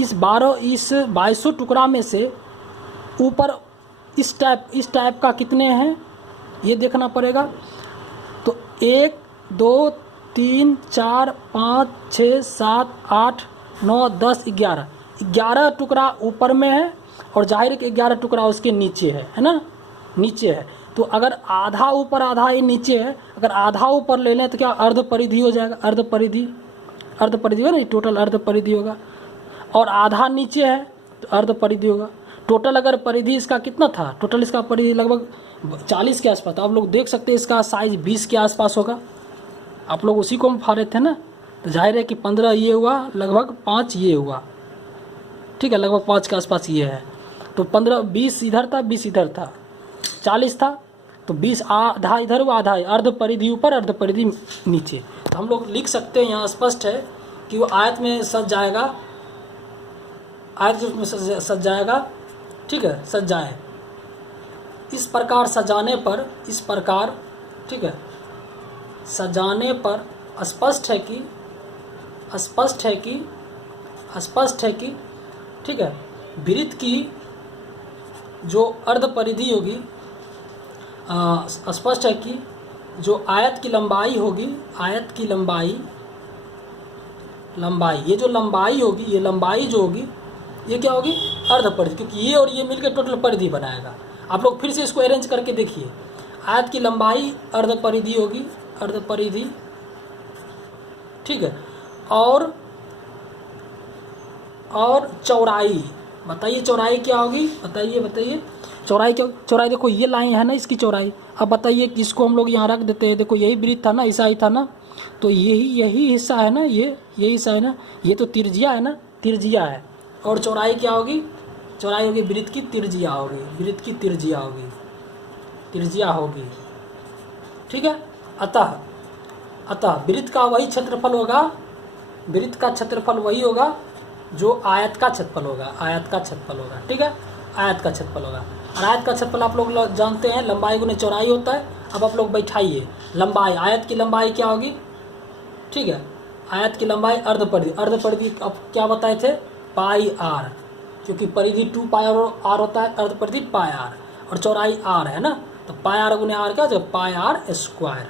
इस 2200 टुकड़ा में से ऊपर इस टाइप का कितने हैं ये देखना पड़ेगा। तो 1 2 3 4 5 6 7 8 9 10 11 टुकड़ा ऊपर में है, और जाहिर है कि 11 टुकड़ा उसके नीचे है ना, नीचे है। तो अगर आधा ऊपर आधा ये नीचे है, अगर आधा ऊपर ले लें तो क्या अर्ध परिधि हो जाएगा, अर्ध परिधि होगा ना, टोटल अर्ध परिधि होगा। और आधा नीचे है तो अर्ध परिधि होगा। टोटल अगर परिधि इसका कितना था, टोटल इसका परिधि लगभग 40 के आसपास था। आप लोग देख सकते हैं इसका साइज 20 के आसपास होगा। आप लोग उसी को हम फाड़े थे ना, तो जाहिर है कि 15 ये हुआ, लगभग 5 ये हुआ, ठीक है, लगभग 5 के आसपास ये है। तो 15 20 इधर था, 20 इधर था, 40 था, तो 20 आधा इधर हुआ, आधा अर्ध परिधि ऊपर, अर्ध परिधि नीचे। तो हम लोग लिख सकते हैं, यहाँ स्पष्ट है कि वो आयत में सज जाएगा, आयत में सज जाएगा, ठीक है, सज जाए। इस प्रकार सजाने पर, इस प्रकार, ठीक है, सजाने पर स्पष्ट है कि ठीक है, वृत्त की जो अर्ध परिधि होगी, स्पष्ट है कि जो आयत की लंबाई होगी, आयत की लंबाई, ये जो लंबाई होगी, ये लंबाई जो होगी, ये क्या होगी, अर्ध परिधि, क्योंकि ये और ये मिलकर टोटल परिधि बनाएगा। आप लोग फिर से इसको अरेंज करके देखिए, आयत की लंबाई अर्ध परिधि होगी, अर्ध परिधि, ठीक है, और चौड़ाई, बताइए चौड़ाई क्या होगी, बताइए चौड़ाई क्या, चौड़ाई देखो ये लाइन है ना, इसकी चौड़ाई। अब बताइए कि इसको हम लोग यहाँ रख देते हैं, देखो यही वृत्त था ना, ऐसा ही था ना, तो यही हिस्सा है ना, ये हिस्सा है ना, ये तो तिरजिया है ना, तिरजिया है। और चौड़ाई क्या होगी, चौड़ाई होगी वृत्त की तिरजिया होगी, वृत्त की तिरजिया होगी, ठीक है। अतः वृत्त का वही क्षेत्रफल होगा, वृत्त का क्षेत्रफल वही होगा जो आयत का क्षेत्रफल होगा, ठीक है, आयत का क्षेत्रफल होगा। और आयत का क्षेत्रफल आप लोग जानते हैं, लंबाई गुने चौड़ाई होता है। अब आप लोग बैठाइए, लंबाई, आयत की लंबाई क्या होगी, ठीक है, आयत की लंबाई अर्ध परिधि अब क्या बताए थे, पाई आर, क्योंकि परिधि 2 पाई आर होता है, अर्ध परिधि पाई आर, और चौड़ाई आर है ना, तो पाई आर गुने आर का, जो पाई आर स्क्वायर,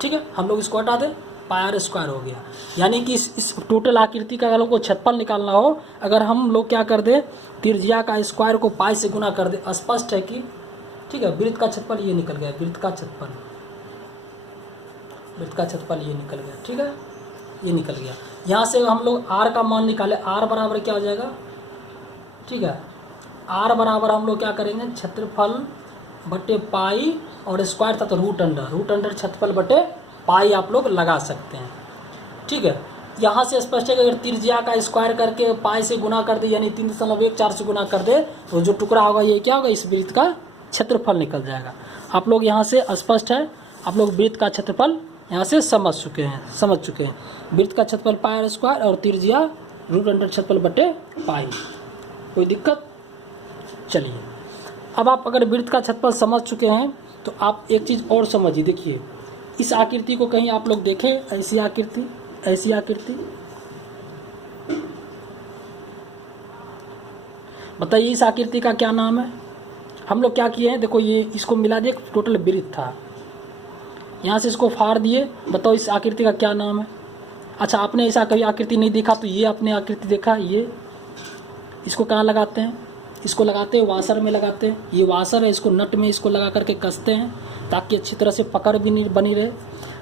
ठीक है, हम लोग इसको हटा दें, पाई आर स्क्वायर हो गया। यानी कि इस टोटल आकृति का अगर लोग को क्षेत्रफल निकालना हो, अगर हम लोग क्या कर दें, त्रिज्या का स्क्वायर को पाई से गुना कर दे, स्पष्ट है कि ठीक है, वृत्त का क्षेत्रफल ये निकल गया, वृत्त का क्षेत्रफल ये निकल गया। ठीक है, ये निकल गया। यहाँ से हम लोग आर का मान निकाले, आर बराबर क्या हो जाएगा, ठीक है, आर बराबर हम लोग क्या करेंगे, क्षेत्रफल बटे पाई और स्क्वायर था तो रूट अंडर क्षेत्रफल बटे पाई आप लोग लगा सकते हैं। ठीक है, यहाँ से स्पष्ट है कि अगर त्रिज्या का स्क्वायर करके पाई से गुना कर दे, यानी 3.14 से गुना कर दे, तो जो टुकड़ा होगा ये क्या होगा, इस वृत्त का क्षेत्रफल निकल जाएगा। आप लोग यहाँ से स्पष्ट है, आप लोग वृत्त का क्षेत्रफल यहाँ से समझ चुके हैं। वृत्त का क्षेत्रफल पाई आर स्क्वायर और त्रिज्या रूट अंडर क्षेत्रफल बटे पाई। कोई दिक्कत? चलिए, अब आप अगर वृत्त का क्षेत्रफल समझ चुके हैं तो आप एक चीज़ और समझिए। देखिए, इस आकृति को कहीं आप लोग देखें, ऐसी आकृति बताइए, इस आकृति का क्या नाम है? हम लोग क्या किए हैं, देखो ये इसको मिला दिए, टोटल वृत्त था, यहाँ से इसको फाड़ दिए। बताओ इस आकृति का क्या नाम है? अच्छा, आपने ऐसा कभी आकृति नहीं देखा तो ये आपने आकृति देखा, ये इसको कहाँ लगाते हैं, इसको लगाते हैं वाशर में लगाते हैं। ये वाशर है, इसको नट में इसको लगा करके कसते हैं ताकि अच्छी तरह से पकड़ भी नहीं बनी रहे।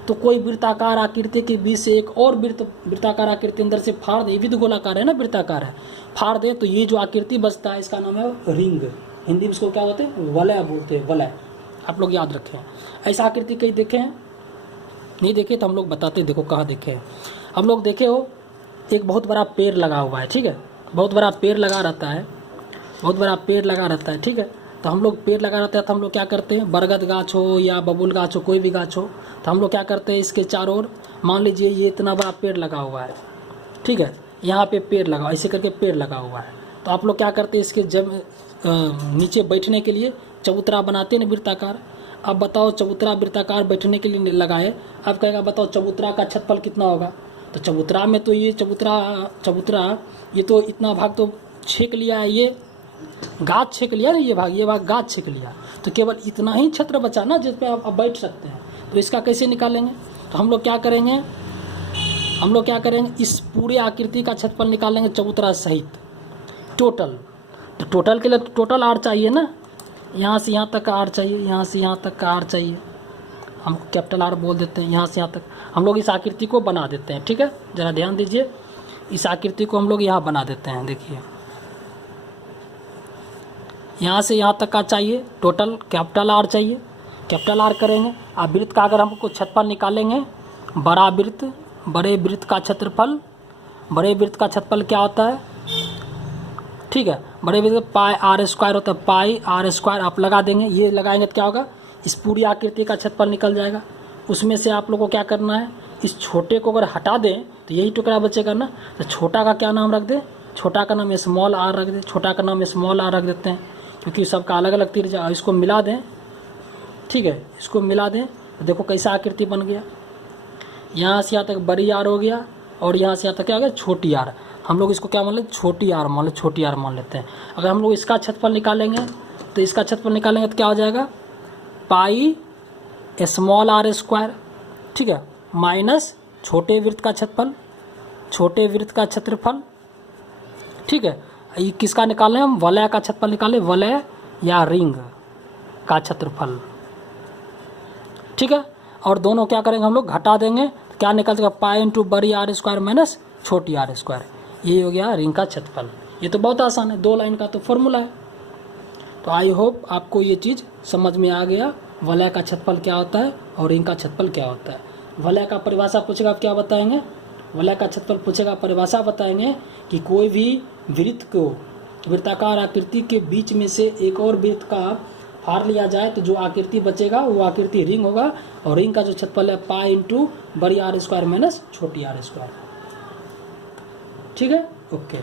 तो कोई वृत्ताकार आकृति के बीच से एक और वृत्ताकार आकृति अंदर से फाड़ दे, ये भी तो गोलाकार है ना, वृत्ताकार है, फाड़ दे तो ये जो आकृति बचता है इसका नाम है रिंग। हिंदी में इसको क्या बोलते हैं, वलय बोलते हैं, वलय। आप लोग याद रखें। ऐसा आकृति कहीं देखे हैं? नहीं देखे तो हम लोग बताते, देखो कहाँ देखे हैं। हम लोग देखे हो, एक बहुत बड़ा पेड़ लगा हुआ है, ठीक है, बहुत बड़ा पेड़ लगा रहता है, ठीक है। तो हम लोग पेड़ लगा रहता है तो हम लोग क्या करते हैं, बरगद गाछ हो या बबूल गाछ हो, कोई भी गाछ हो, तो हम लोग क्या करते हैं, इसके चारों ओर मान लीजिए ये इतना बड़ा पेड़ लगा हुआ है, ठीक है, यहाँ पे पेड़ लगा, ऐसे करके पेड़ लगा हुआ है। तो आप लोग क्या करते हैं, इसके जब नीचे बैठने के लिए चबूतरा बनाते हैं ना, वृत्ताकार। अब बताओ, चबूतरा वृत्ताकार बैठने के लिए लगाए, अब कहेगा बताओ चबूतरा का क्षेत्रफल कितना होगा? तो चबूतरा में तो ये चबूतरा ये तो इतना भाग तो छेक लिया है, ये गाछ छेक लिया ना, ये भाग गाछ छेक लिया, तो केवल इतना ही क्षेत्र बचा ना जिस पे आप बैठ सकते हैं। तो इसका कैसे निकालेंगे? तो हम लोग क्या करेंगे, इस पूरे आकृति का क्षेत्रफल निकालेंगे चबूतरा सहित टोटल। तो टोटल के लिए टोटल आर चाहिए ना, यहाँ से यहाँ तक का आर चाहिए, यहाँ से यहाँ तक का आर चाहिए, हम कैपिटल आर बोल देते हैं। यहाँ से यहाँ तक हम लोग इस आकृति को बना देते हैं, ठीक है, ज़रा ध्यान दीजिए। इस आकृति को हम लोग यहाँ बना देते हैं। देखिए, यहाँ से यहाँ तक का चाहिए टोटल कैपिटल आर चाहिए, कैपिटल आर करेंगे। अब वृत्त का अगर हमको क्षेत्रफल निकालेंगे, बड़े वृत्त का क्षेत्रफल क्या होता है, ठीक है, बड़े वृत्त पाई आर स्क्वायर होता है, पाई आर स्क्वायर आप लगा देंगे। ये लगाएंगे तो क्या होगा, इस पूरी आकृति का क्षेत्रफल निकल जाएगा। उसमें से आप लोगों को क्या करना है, इस छोटे को अगर हटा दें तो यही टुकड़ा बचेगा ना। तो छोटा का क्या नाम रख दें, छोटा का नाम स्मॉल आर रख दें, रख देते हैं, क्योंकि सबका अलग अलग त्रिज्या। इसको मिला दें, ठीक है, इसको मिला दें तो देखो कैसा आकृति बन गया। यहाँ से यहाँ तक बड़ी आर हो गया और यहाँ से यहाँ तक क्या हो गया, छोटी आर। हम लोग इसको क्या मान लेते, छोटी आर मान लेते हैं। अगर हम लोग इसका क्षेत्रफल निकालेंगे तो क्या हो जाएगा, पाई स्मॉल आर स्क्वायर, ठीक है, माइनस छोटे वृत्त का क्षेत्रफल, ठीक है। ये किसका निकालें हम, वलय का क्षेत्रफल निकालें, वलय या रिंग का क्षेत्रफल, ठीक है। और दोनों क्या करेंगे, हम लोग घटा देंगे तो क्या निकल जाएगा, पाई इंटू बड़ी आर स्क्वायर माइनस छोटी आर स्क्वायर। ये हो गया रिंग का क्षेत्रफल। ये तो बहुत आसान है, 2 लाइन का तो फॉर्मूला है। तो आई होप आपको ये चीज़ समझ में आ गया, वलय का क्षेत्रफल क्या होता है और रिंग का क्षेत्रफल क्या होता है। वलय का परिभाषा पूछेगा, आप क्या बताएंगे, वलय का क्षेत्रफल पूछेगा, परिभाषा बताएंगे कि कोई भी वृत्त को, वृत्ताकार आकृति के बीच में से एक और वृत्त का फाड़ लिया जाए तो जो आकृति बचेगा वो आकृति रिंग होगा। और रिंग का जो क्षेत्रफल है पाई इंटू बड़ी आर स्क्वायर माइनस छोटी आर स्क्वायर, ठीक है, ओके।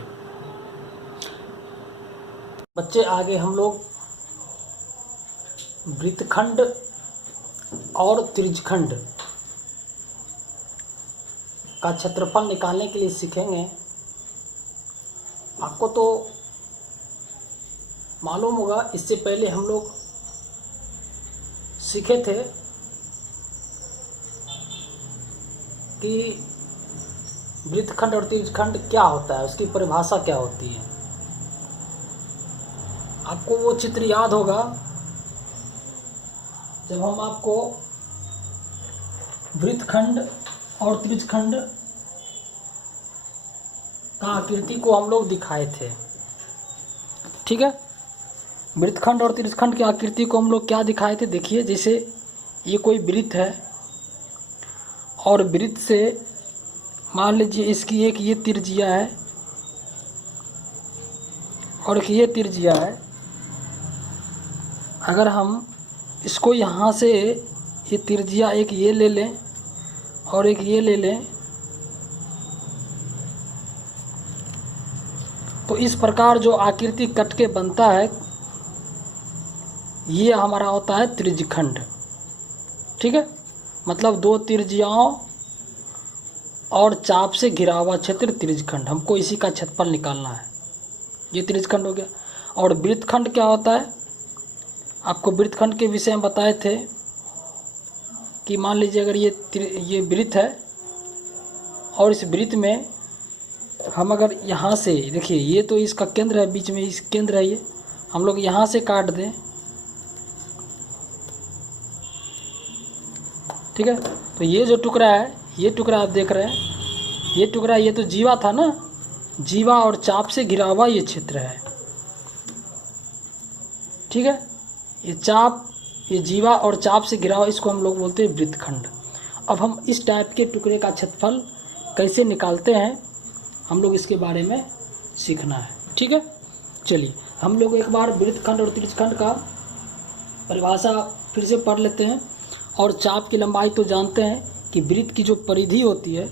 बच्चे, आगे हम लोग वृत्तखंड और त्रिज्यखंड का क्षेत्रफल निकालने के लिए सीखेंगे। आपको तो मालूम होगा, इससे पहले हम लोग सीखे थे कि वृत्तखंड और त्रिज्यखंड क्या होता है, उसकी परिभाषा क्या होती है। आपको वो चित्र याद होगा जब हम आपको वृत्तखंड और त्रिज्यखंड का आकृति को हम लोग दिखाए थे, ठीक है। वृत्तखंड और त्रिज्यखंड की आकृति को हम लोग क्या दिखाए थे, देखिए जैसे ये कोई वृत्त है और वृत्त से मान लीजिए इसकी एक ये त्रिज्या है और एक ये त्रिज्या है। अगर हम इसको यहाँ से ये त्रिज्या एक ये ले लें और एक ये ले लें, तो इस प्रकार जो आकृति कट के बनता है ये हमारा होता है त्रिज्यखंड, ठीक है। मतलब दो त्रिज्याओं और चाप से घिरा हुआ क्षेत्र त्रिज्यखंड, हमको इसी का क्षेत्रफल निकालना है, ये त्रिज्यखंड हो गया। और वृत्तखंड क्या होता है, आपको वृत्तखंड के विषय में बताए थे कि मान लीजिए अगर ये वृत्त है और इस वृत्त में हम अगर यहाँ से देखिए, ये तो इसका केंद्र है, बीच में इस केंद्र है, ये हम लोग यहाँ से काट दें, ठीक है। तो ये जो टुकड़ा है, ये टुकड़ा आप देख रहे हैं, ये टुकड़ा, ये तो जीवा था ना, जीवा और चाप से घिरा हुआ ये क्षेत्र है, ठीक है। ये चाप, ये जीवा और चाप से घिरा हुआ, इसको हम लोग बोलते हैं वृत्तखंड। अब हम इस टाइप के टुकड़े का क्षेत्रफल कैसे निकालते हैं, हम लोग इसके बारे में सीखना है, ठीक है। चलिए हम लोग एक बार वृत्तखंड और त्रिज्यखंड का परिभाषा फिर से पढ़ लेते हैं। और चाप की लंबाई तो जानते हैं कि वृत्त की जो परिधि होती है,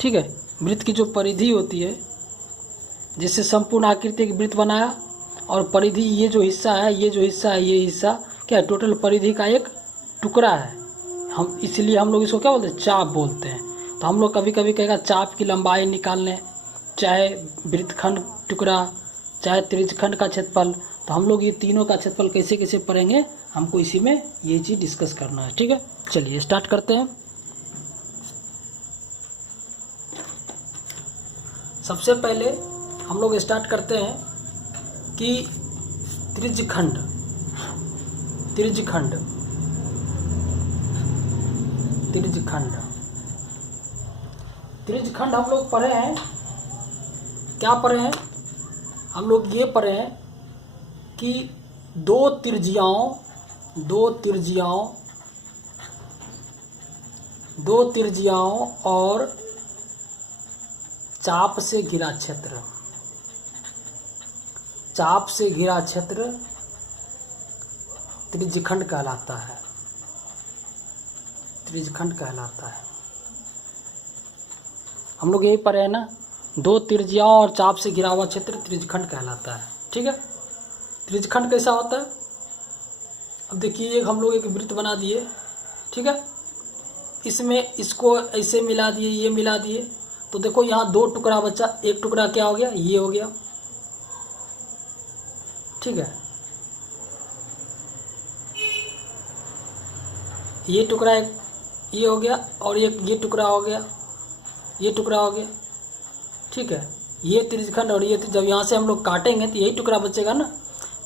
ठीक है, वृत्त की जो परिधि होती है, जिससे संपूर्ण आकृति एक वृत्त बनाया, और परिधि ये जो हिस्सा है, ये जो हिस्सा है, ये हिस्सा क्या है, टोटल परिधि का एक टुकड़ा है। हम इसलिए हम लोग इसको क्या बोलते हैं, चाप बोलते हैं। तो हम लोग कभी कभी कहेगा चाप की लंबाई निकालने, चाहे वृत्तखंड टुकड़ा, चाहे त्रिज्यखंड का क्षेत्रफल, तो हम लोग ये तीनों का क्षेत्रफल कैसे कैसे पढ़ेंगे, हमको इसी में ये चीज़ डिस्कस करना है, ठीक है। चलिए स्टार्ट करते हैं। सबसे पहले हम लोग स्टार्ट करते हैं कि त्रिज्यखंड, त्रिज्यखंड, त्रिज्यखंड, त्रिज्यखंड हम लोग पढ़े हैं, क्या पढ़े हैं, हम लोग ये पढ़े हैं कि दो त्रिज्याओं और चाप से घिरा क्षेत्र, चाप से घिरा क्षेत्र त्रिज्यखंड कहलाता है, त्रिज्यखंड कहलाता है। हम लोग यही पढ़े हैं ना, दो त्रिज्याओं और चाप से घिरा हुआ क्षेत्र त्रिज्यखंड कहलाता है, ठीक है। त्रिज्यखंड कैसा होता है, अब देखिए हम लोग एक वृत्त बना दिए, ठीक है, इसमें इसको ऐसे मिला दिए, ये मिला दिए, तो देखो यहाँ दो टुकड़ा बचा, एक टुकड़ा क्या हो गया, ये हो गया, ठीक है, ये टुकड़ा एक ये हो गया और ये टुकड़ा हो गया, ये टुकड़ा हो गया, ठीक है। ये त्रिज्यखंड और ये जब यहाँ से हम लोग काटेंगे तो यही टुकड़ा बचेगा ना,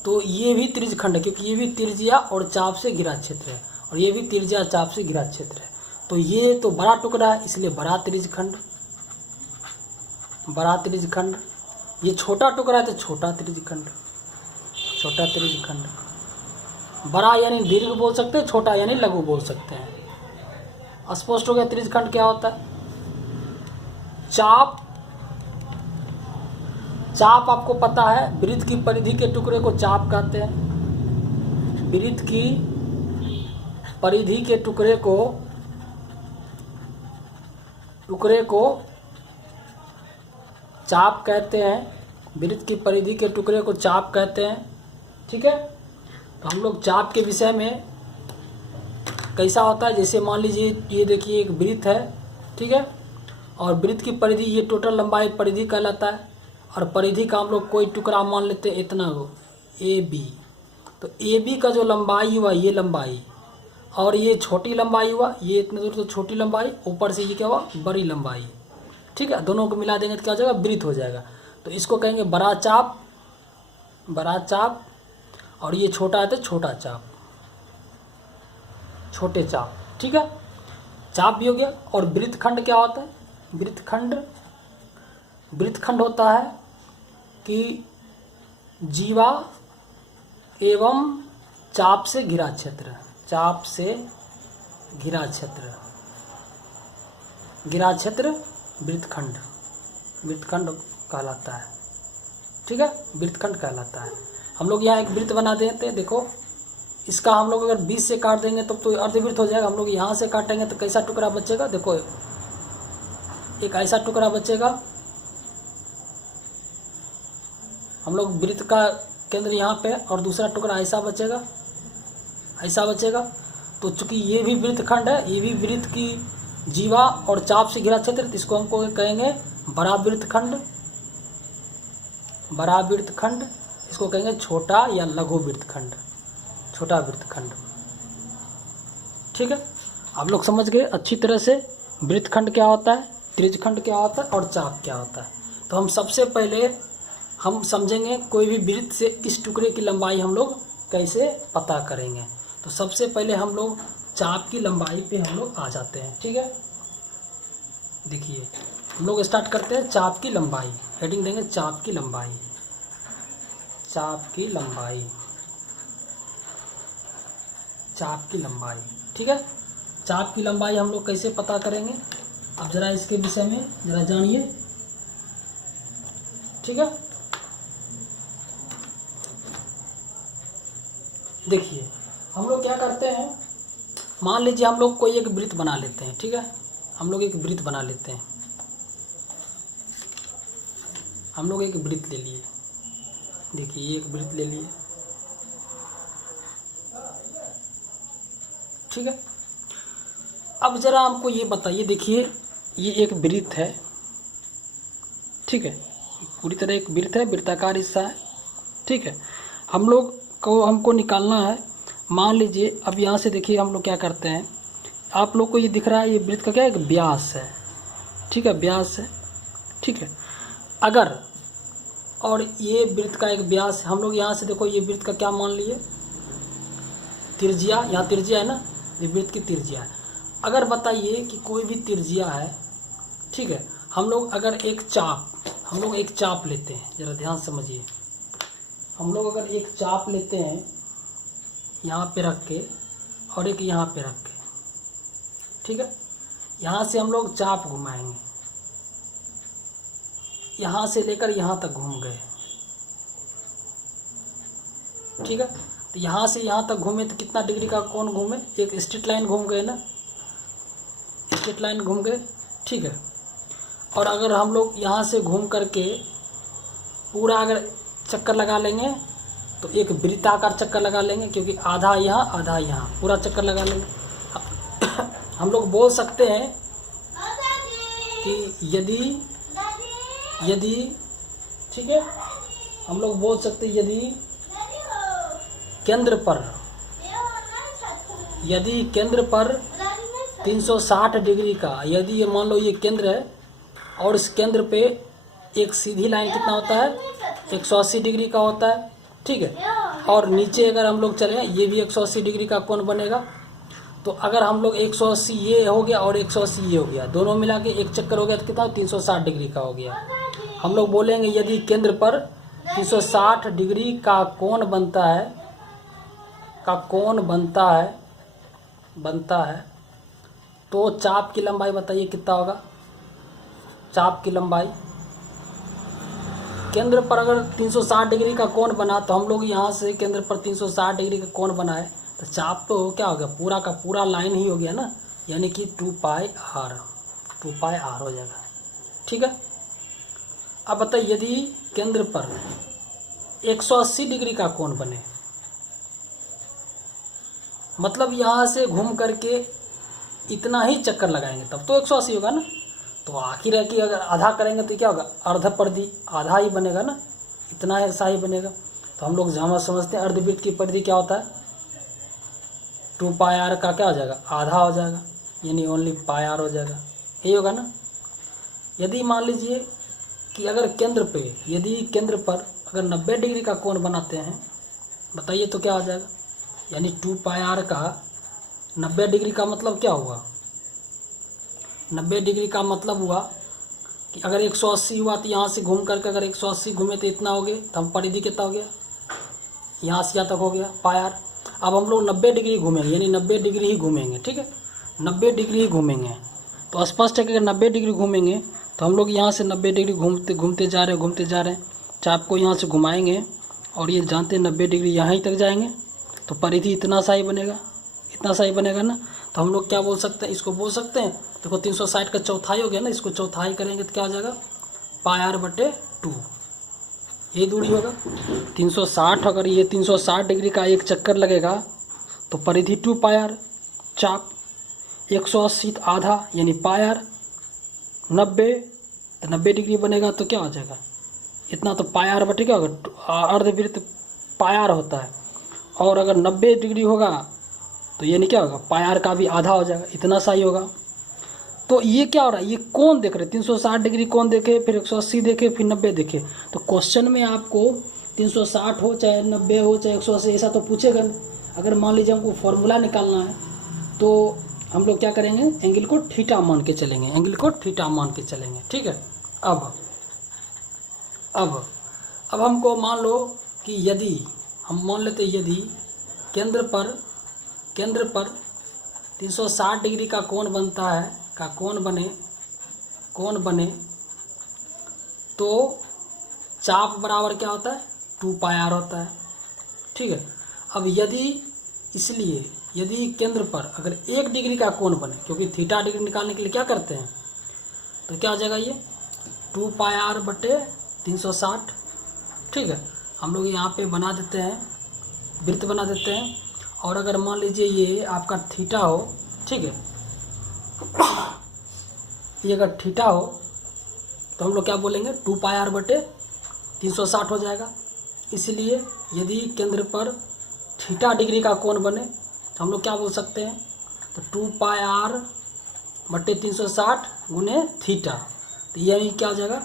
तो ये भी त्रिज्यखंड है, क्योंकि ये भी त्रिज्या और चाप से घिरा क्षेत्र है और ये भी त्रिज्या चाप से घिरा क्षेत्र है। तो ये तो बड़ा टुकड़ा है, इसलिए बड़ा त्रिज्यखंड, बड़ा त्रिज्यखंड। ये छोटा टुकड़ा है तो छोटा त्रिज्यखंड, छोटा त्रिज्यखंड। बड़ा यानी दीर्घ बोल सकते हैं, छोटा यानी लघु बोल सकते हैं। स्पष्ट हो गया त्रिज्यखंड क्या होता है। चाप, चाप आपको पता है, वृत्त की परिधि के टुकड़े को चाप कहते हैं। वृत्त की परिधि के टुकड़े को चाप कहते हैं, वृत्त की परिधि के टुकड़े को चाप कहते हैं, ठीक है। तो हम लोग चाप के विषय में कैसा होता है, जैसे मान लीजिए ये देखिए एक वृत्त है, ठीक है, और वृत्त की परिधि, ये टोटल लंबाई परिधि कहलाता है, और परिधि का हम लोग कोई टुकड़ा मान लेते हैं इतना हो, ए बी। तो ए बी का जो लंबाई हुआ ये लंबाई, और ये छोटी लंबाई हुआ, ये इतने दूर तो छोटी लंबाई, ऊपर से ये क्या हुआ बड़ी लंबाई। ठीक है, दोनों को मिला देंगे तो क्या हो जाएगा वृत्त हो जाएगा। तो इसको कहेंगे बड़ा चाप, बड़ा चाप, और ये छोटा है तो छोटा चाप, छोटे चाप। ठीक है, चाप भी हो गया। और वृत्तखंड क्या होता है? वृत्तखंड, वृत्तखंड होता है कि जीवा एवं चाप से घिरा क्षेत्र, चाप से घिरा क्षेत्र, घिरा क्षेत्र वृत्तखंड, वृत्तखंड कहलाता है। ठीक है, वृत्तखंड कहलाता है। हम लोग यहाँ एक वृत्त बना देते हैं, देखो इसका हम लोग अगर 20 से काट देंगे तब तो अर्धवृत्त हो जाएगा। हम लोग यहाँ से काटेंगे तो कैसा टुकड़ा बचेगा? देखो एक ऐसा टुकड़ा बचेगा। हम लोग वृत्त का केंद्र यहाँ पे और दूसरा टुकड़ा ऐसा बचेगा, ऐसा बचेगा। तो चूंकि ये भी वृत्तखंड है, ये भी वृत्त की जीवा और चाप से घिरा क्षेत्र, तो इसको हमको कहेंगे बड़ा वृत्तखंड, बड़ा वृत्तखंड। इसको कहेंगे छोटा या लघु वृत्तखंड, छोटा वृत्तखंड। ठीक है, आप लोग समझ गए अच्छी तरह से वृत्तखंड क्या होता है, त्रिज्यखंड क्या होता है और चाप क्या होता है। तो हम सबसे पहले हम समझेंगे कोई भी वृत्त से इस टुकड़े की लंबाई हम लोग कैसे पता करेंगे। तो सबसे पहले हम लोग चाप की लंबाई पे हम लोग आ जाते हैं। ठीक है, देखिए हम लोग स्टार्ट करते हैं चाप की लंबाई, हेडिंग देंगे चाप की लंबाई, चाप की लंबाई, चाप की लंबाई। ठीक है, चाप की लंबाई हम लोग कैसे पता करेंगे? अब जरा इसके विषय में जरा जानिए। ठीक है, देखिए हम लोग क्या करते हैं, मान लीजिए हम लोग कोई एक वृत्त बना लेते हैं। ठीक है, हम लोग एक वृत्त बना लेते हैं, हम लोग एक वृत्त ले लिए। देखिए ये एक वृत्त ले लिए। ठीक है, अब जरा हमको ये बताइए, देखिए ये एक वृत्त है। ठीक है, पूरी तरह एक वृत्त है, वृत्ताकार हिस्सा है। ठीक है, हम लोग को हमको निकालना है। मान लीजिए अब यहाँ से देखिए हम लोग क्या करते हैं, आप लोग को ये दिख रहा है ये वृत्त का क्या एक व्यास है। ठीक है, व्यास है। ठीक है, अगर और ये वृत्त का एक व्यास है, हम लोग यहाँ से देखो ये वृत्त का क्या मान लिए त्रिज्या, यहाँ त्रिज्या है ना, ये वृत्त की त्रिज्या है। अगर बताइए कि कोई भी त्रिज्या है, ठीक है, हम लोग अगर एक चाप, हम लोग एक चाप लेते हैं, जरा ध्यान समझिए, हम लोग अगर एक चाप लेते हैं यहाँ पे रख के और एक यहाँ पे रख के, ठीक है, यहाँ से हम लोग चाप घुमाएंगे, यहाँ से लेकर यहाँ तक घूम गए। ठीक है, तो यहाँ से यहाँ तक घूमे तो कितना डिग्री का कोण घूमे? एक स्ट्रेट लाइन घूम गए ना, स्ट्रेट लाइन घूम गए। ठीक है, और अगर हम लोग यहाँ से घूम करके पूरा अगर चक्कर लगा लेंगे तो एक वृत्ताकार चक्कर लगा लेंगे, क्योंकि आधा यहाँ आधा यहाँ, पूरा चक्कर लगा लेंगे। हम लोग बोल सकते हैं कि यदि ठीक है, हम लोग बोल सकते हैं यदि केंद्र पर 360 डिग्री का, यदि ये मान लो ये केंद्र है और इस केंद्र पे एक सीधी लाइन कितना होता है 180 डिग्री का होता है। ठीक है, और नीचे अगर हम लोग चले ये भी 180 डिग्री का कोण बनेगा। तो अगर हम लोग 180 ये हो गया और 180 ये हो गया, दोनों मिला के एक चक्कर हो गया तो कितना 360 डिग्री का हो गया। हम लोग बोलेंगे यदि केंद्र पर 360 डिग्री का कोण बनता है तो चाप की लंबाई बताइए कितना होगा? चाप की लंबाई केंद्र पर अगर 360 डिग्री का कोण बना तो हम लोग यहाँ से केंद्र पर 360 डिग्री का कोण बनाए तो चाप तो क्या हो गया, पूरा का पूरा लाइन ही हो गया ना, यानी कि 2πr हो जाएगा। ठीक है, अब बताइए यदि केंद्र पर 180 डिग्री का कोण बने, मतलब यहाँ से घूम करके इतना ही चक्कर लगाएंगे तब तो 180 होगा ना। तो आखिर है कि अगर आधा करेंगे तो क्या होगा, अर्ध परिधि आधा ही बनेगा ना, इतना ऐसा ही बनेगा। तो हम लोग जहाँ समझते हैं अर्धवृत्त की परिधि क्या होता है, 2 पाई आर का क्या हो जाएगा, आधा हो जाएगा, यानी ओनली पाई आर हो जाएगा। यही होगा ना। यदि मान लीजिए कि अगर यदि केंद्र पर अगर 90 डिग्री का कोण बनाते हैं, बताइए तो क्या हो जाएगा, यानी 2 पाई आर का 90 डिग्री का मतलब क्या हुआ, 90 डिग्री का मतलब हुआ कि अगर 180 हुआ तो यहाँ से घूम करके अगर 180 घूमे तो इतना हो गया, तो हम परिधि कितना हो गया, यहाँ से यहाँ तक हो गया पाई आर। अब हम लोग 90 डिग्री घूमेंगे, यानी 90 डिग्री ही घूमेंगे, ठीक है, 90 डिग्री ही घूमेंगे। तो स्पष्ट है कि अगर 90 डिग्री घूमेंगे तो हम लोग यहाँ से 90 डिग्री घूमते जा रहे हैं, चाप को यहाँ से घुमाएंगे और ये जानते हैं 90 डिग्री यहाँ ही तक जाएंगे, तो परिधि इतना सा ही बनेगा, इतना सा ही बनेगा ना। तो हम लोग क्या बोल सकते हैं, इसको बोल सकते हैं, देखो 360 का चौथाई हो गया ना, इसको चौथाई करेंगे तो क्या हो जाएगा, पाई आर बटे 2, ये दूरी होगा 360। अगर ये 360 डिग्री का एक चक्कर लगेगा तो परिधि 2 पाई आर, चाप 180 आधा यानी पाई आर, 90 तो 90 डिग्री बनेगा तो क्या हो जाएगा, इतना तो पाई आर बटे क्या होगा, अर्धवृत्त पाई आर होता है। और अगर 90 डिग्री होगा तो यानी क्या होगा, पाई आर का भी आधा हो जाएगा, इतना सा ही होगा। तो ये क्या हो रहा है, ये कौन देख रहे, 360 डिग्री कौन देखे, फिर 180 देखे, फिर 90 देखे। तो क्वेश्चन में आपको 360 हो चाहे 90 हो चाहे 180 ऐसा तो पूछेगा नहीं। अगर मान लीजिए हमको फॉर्मूला निकालना है तो हम लोग क्या करेंगे, एंगल को थीटा मान के चलेंगे, एंगल को थीटा मान के चलेंगे, ठीक है। अब हमको मान लो कि यदि हम मान लेते, यदि केंद्र पर 360 डिग्री का कोण बनता है, का कोण बने तो चाप बराबर क्या होता है, 2 पाई आर होता है, ठीक है। अब यदि केंद्र पर अगर 1 डिग्री का कोण बने, क्योंकि थीटा डिग्री निकालने के लिए क्या करते हैं, तो क्या हो जाएगा, ये 2 पाई आर बटे 360, ठीक है। हम लोग यहाँ पे बना देते हैं, वृत्त बना देते हैं। और अगर मान लीजिए ये आपका थीटा हो, ठीक है, ये अगर थीटा हो तो हम लोग क्या बोलेंगे, 2 पाई आर बटे 360 हो जाएगा। इसलिए यदि केंद्र पर थीटा डिग्री का कोण बने तो हम लोग क्या बोल सकते हैं, तो 2 पाई आर बटे 360 गुने थीटा, तो यानी क्या हो जाएगा,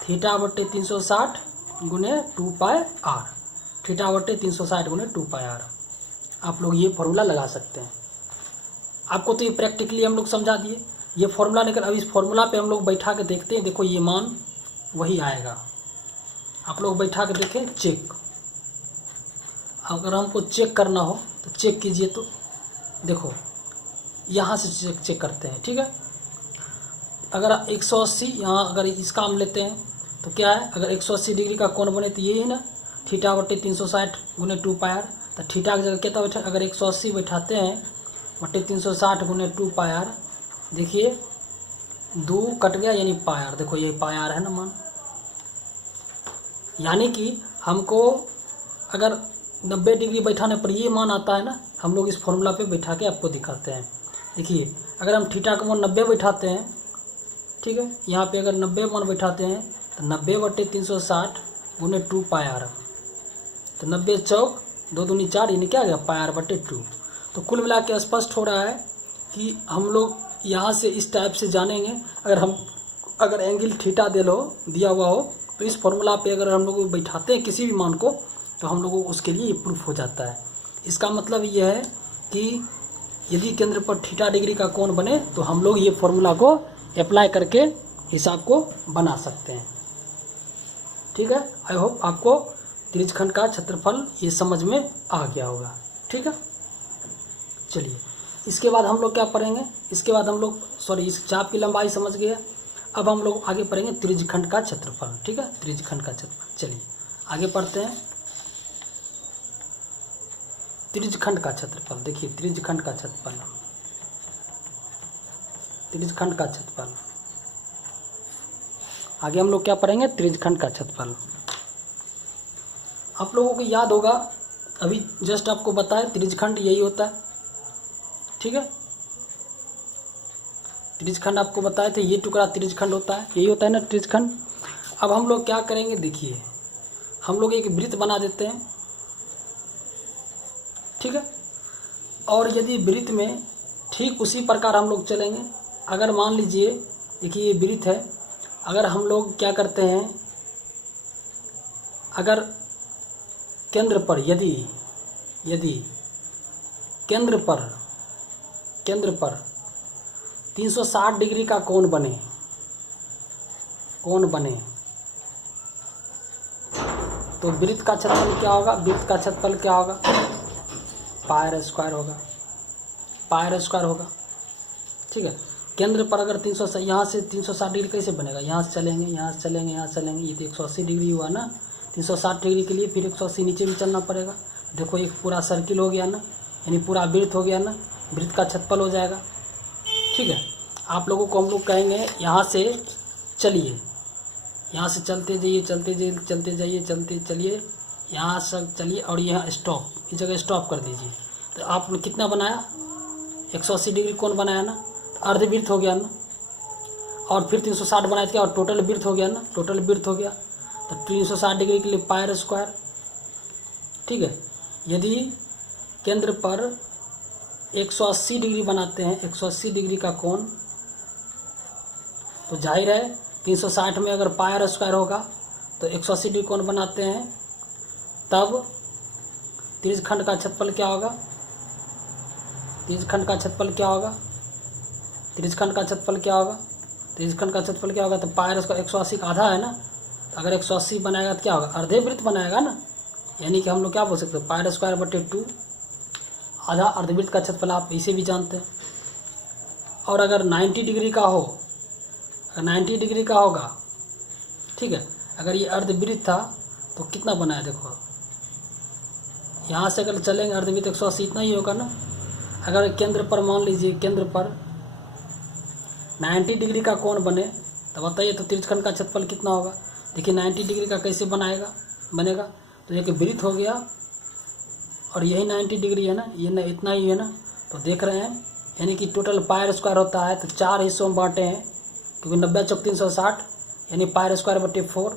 थीटा बटे 360 गुने 2 पाई आर, थीटा बटे 360 गुने 2 पाई आर। आप लोग ये फॉर्मूला लगा सकते हैं। आपको तो ये प्रैक्टिकली हम लोग समझा दिए, ये फॉर्मूला निकल। अब इस फॉर्मूला पे हम लोग बैठा के देखते हैं, देखो ये मान वही आएगा। आप लोग बैठा के देखें, चेक, अगर हमको चेक करना हो तो चेक कीजिए। तो देखो यहाँ से चेक करते हैं, ठीक है। अगर 180 यहाँ अगर इसका हम लेते हैं तो क्या है, अगर 180 डिग्री का कोण बने तो यही है ना, थीटा बटे 360 गुने 2 पाई आर। तो थीटा की जगह कितना बैठा, अगर 180 बैठाते हैं बटे 360 गुने 2 पाई आर, देखिए 2 कट गया यानी पाई आर, देखो ये पाई आर है ना मान। यानी कि हमको अगर 90 डिग्री बैठाने पर ये मान आता है ना, हम लोग इस फॉर्मूला पे बैठा के आपको दिखाते हैं। देखिए अगर हम थीटा का मान 90 बैठाते हैं, ठीक है, यहाँ पे अगर 90 मान बैठाते हैं तो 90 बटे 360 गुने 2 पाई आर, तो 90 चौक 2 दूनी 4, यानी क्या आ गया, पाई आर बटे 2। तो कुल मिला के स्पष्ट हो रहा है कि हम लोग यहाँ से इस टाइप से जानेंगे। अगर एंगल थीटा दिया हुआ हो तो इस फॉर्मूला पे अगर हम लोग बैठाते हैं किसी भी मान को तो हम लोगों को उसके लिए प्रूफ हो जाता है। इसका मतलब यह है कि यदि केंद्र पर थीटा डिग्री का कोण बने तो हम लोग ये फॉर्मूला को अप्लाई करके हिसाब को बना सकते हैं, ठीक है। आई होप आपको त्रिज्यखंड का क्षेत्रफल ये समझ में आ गया होगा, ठीक है। चलिए इसके बाद हम लोग क्या पढ़ेंगे, इसके बाद हम लोग इस चाप की लंबाई समझ गए। अब हम लोग आगे पढ़ेंगे त्रिज्यखंड का क्षेत्रफल, ठीक है, त्रिज्यखंड का क्षेत्रफल। चलिए आगे पढ़ते हैं। त्रिज्यखंड का क्षेत्रफल, देखिए त्रिज्यखंड का क्षेत्रफल, त्रिज्यखंड का क्षेत्रफल। आगे हम लोग क्या पढ़ेंगे, त्रिज्यखंड का क्षेत्रफल। आप लोगों को याद होगा, अभी जस्ट आपको बताया त्रिज्यखंड यही होता है, ठीक है। त्रिज्यखंड आपको बताए थे, ये टुकड़ा त्रिज्यखंड होता है, यही होता है ना त्रिज्यखंड। अब हम लोग क्या करेंगे, देखिए हम लोग एक वृत्त बना देते हैं, ठीक है। और यदि वृत्त में ठीक उसी प्रकार हम लोग चलेंगे। अगर मान लीजिए देखिए ये वृत्त है, अगर हम लोग क्या करते हैं, अगर केंद्र पर यदि केंद्र पर 360 डिग्री का कोण बने तो वृत्त का क्षेत्रफल क्या होगा? वृत्त का क्षेत्रफल क्या होगा? पाई स्क्वायर होगा। ठीक है। केंद्र पर अगर 300 यहाँ से 360 डिग्री कैसे बनेगा? यहाँ से चलेंगे, ये तो 180 डिग्री हुआ ना। 360 डिग्री के लिए फिर 180 नीचे भी चलना पड़ेगा। देखो एक पूरा सर्किल हो गया ना, यानी पूरा वृत्त हो गया ना, वृत्त का क्षेत्रफल हो जाएगा। ठीक है। आप लोगों को हम लोग कहेंगे यहाँ से चलिए, यहाँ से चलते चलिए यहाँ से चलिए और यहाँ स्टॉप, इस जगह स्टॉप कर दीजिए। तो आपने कितना बनाया? 180 डिग्री कोण बनाया ना, तो अर्धवृत्त हो गया ना। और फिर 360 बनाया था और टोटल वृत्त हो गया ना, टोटल वृत्त हो गया। तो 360 डिग्री के लिए पाई स्क्वायर। ठीक है। यदि केंद्र पर 180 डिग्री बनाते हैं, 180 डिग्री का कोण, तो जाहिर है 360 में अगर पाई स्क्वायर होगा तो 180 डिग्री कोण बनाते हैं, तब त्रिज्यखंड का क्षेत्रफल क्या होगा? त्रिज्यखंड का क्षेत्रफल क्या होगा? तो पाई स्क्वायर 180 का आधा है ना, तो अगर 180 बनाएगा तो क्या होगा? अर्धे वृत्त बनाएगा ना। यानी कि हम लोग क्या बोल सकते हैं? पाई स्क्वायर बटे 2, आधा अर्धवृत्त का क्षेत्रफल आप इसे भी जानते हैं। और अगर 90 डिग्री का हो, अगर 90 डिग्री का होगा, ठीक है, अगर ये अर्धवृत्त था तो कितना बनाया? देखो यहाँ से अगर चलेंगे अर्धवृत्त 180 इतना ही होगा ना। अगर केंद्र पर मान लीजिए केंद्र पर 90 डिग्री का कोण बने तो बताइए तो त्रिज्यखंड का क्षेत्रफल कितना होगा? देखिए 90 डिग्री का कैसे बनेगा? तो एक वृत्त हो गया और यही 90 डिग्री है ना, ये ना इतना ही है ना। तो देख रहे हैं, यानी कि टोटल पाई स्क्वायर होता है तो 4 हिस्सों में बांटे हैं, क्योंकि 90 चौक 360 यानी पाई स्क्वायर बटे 4।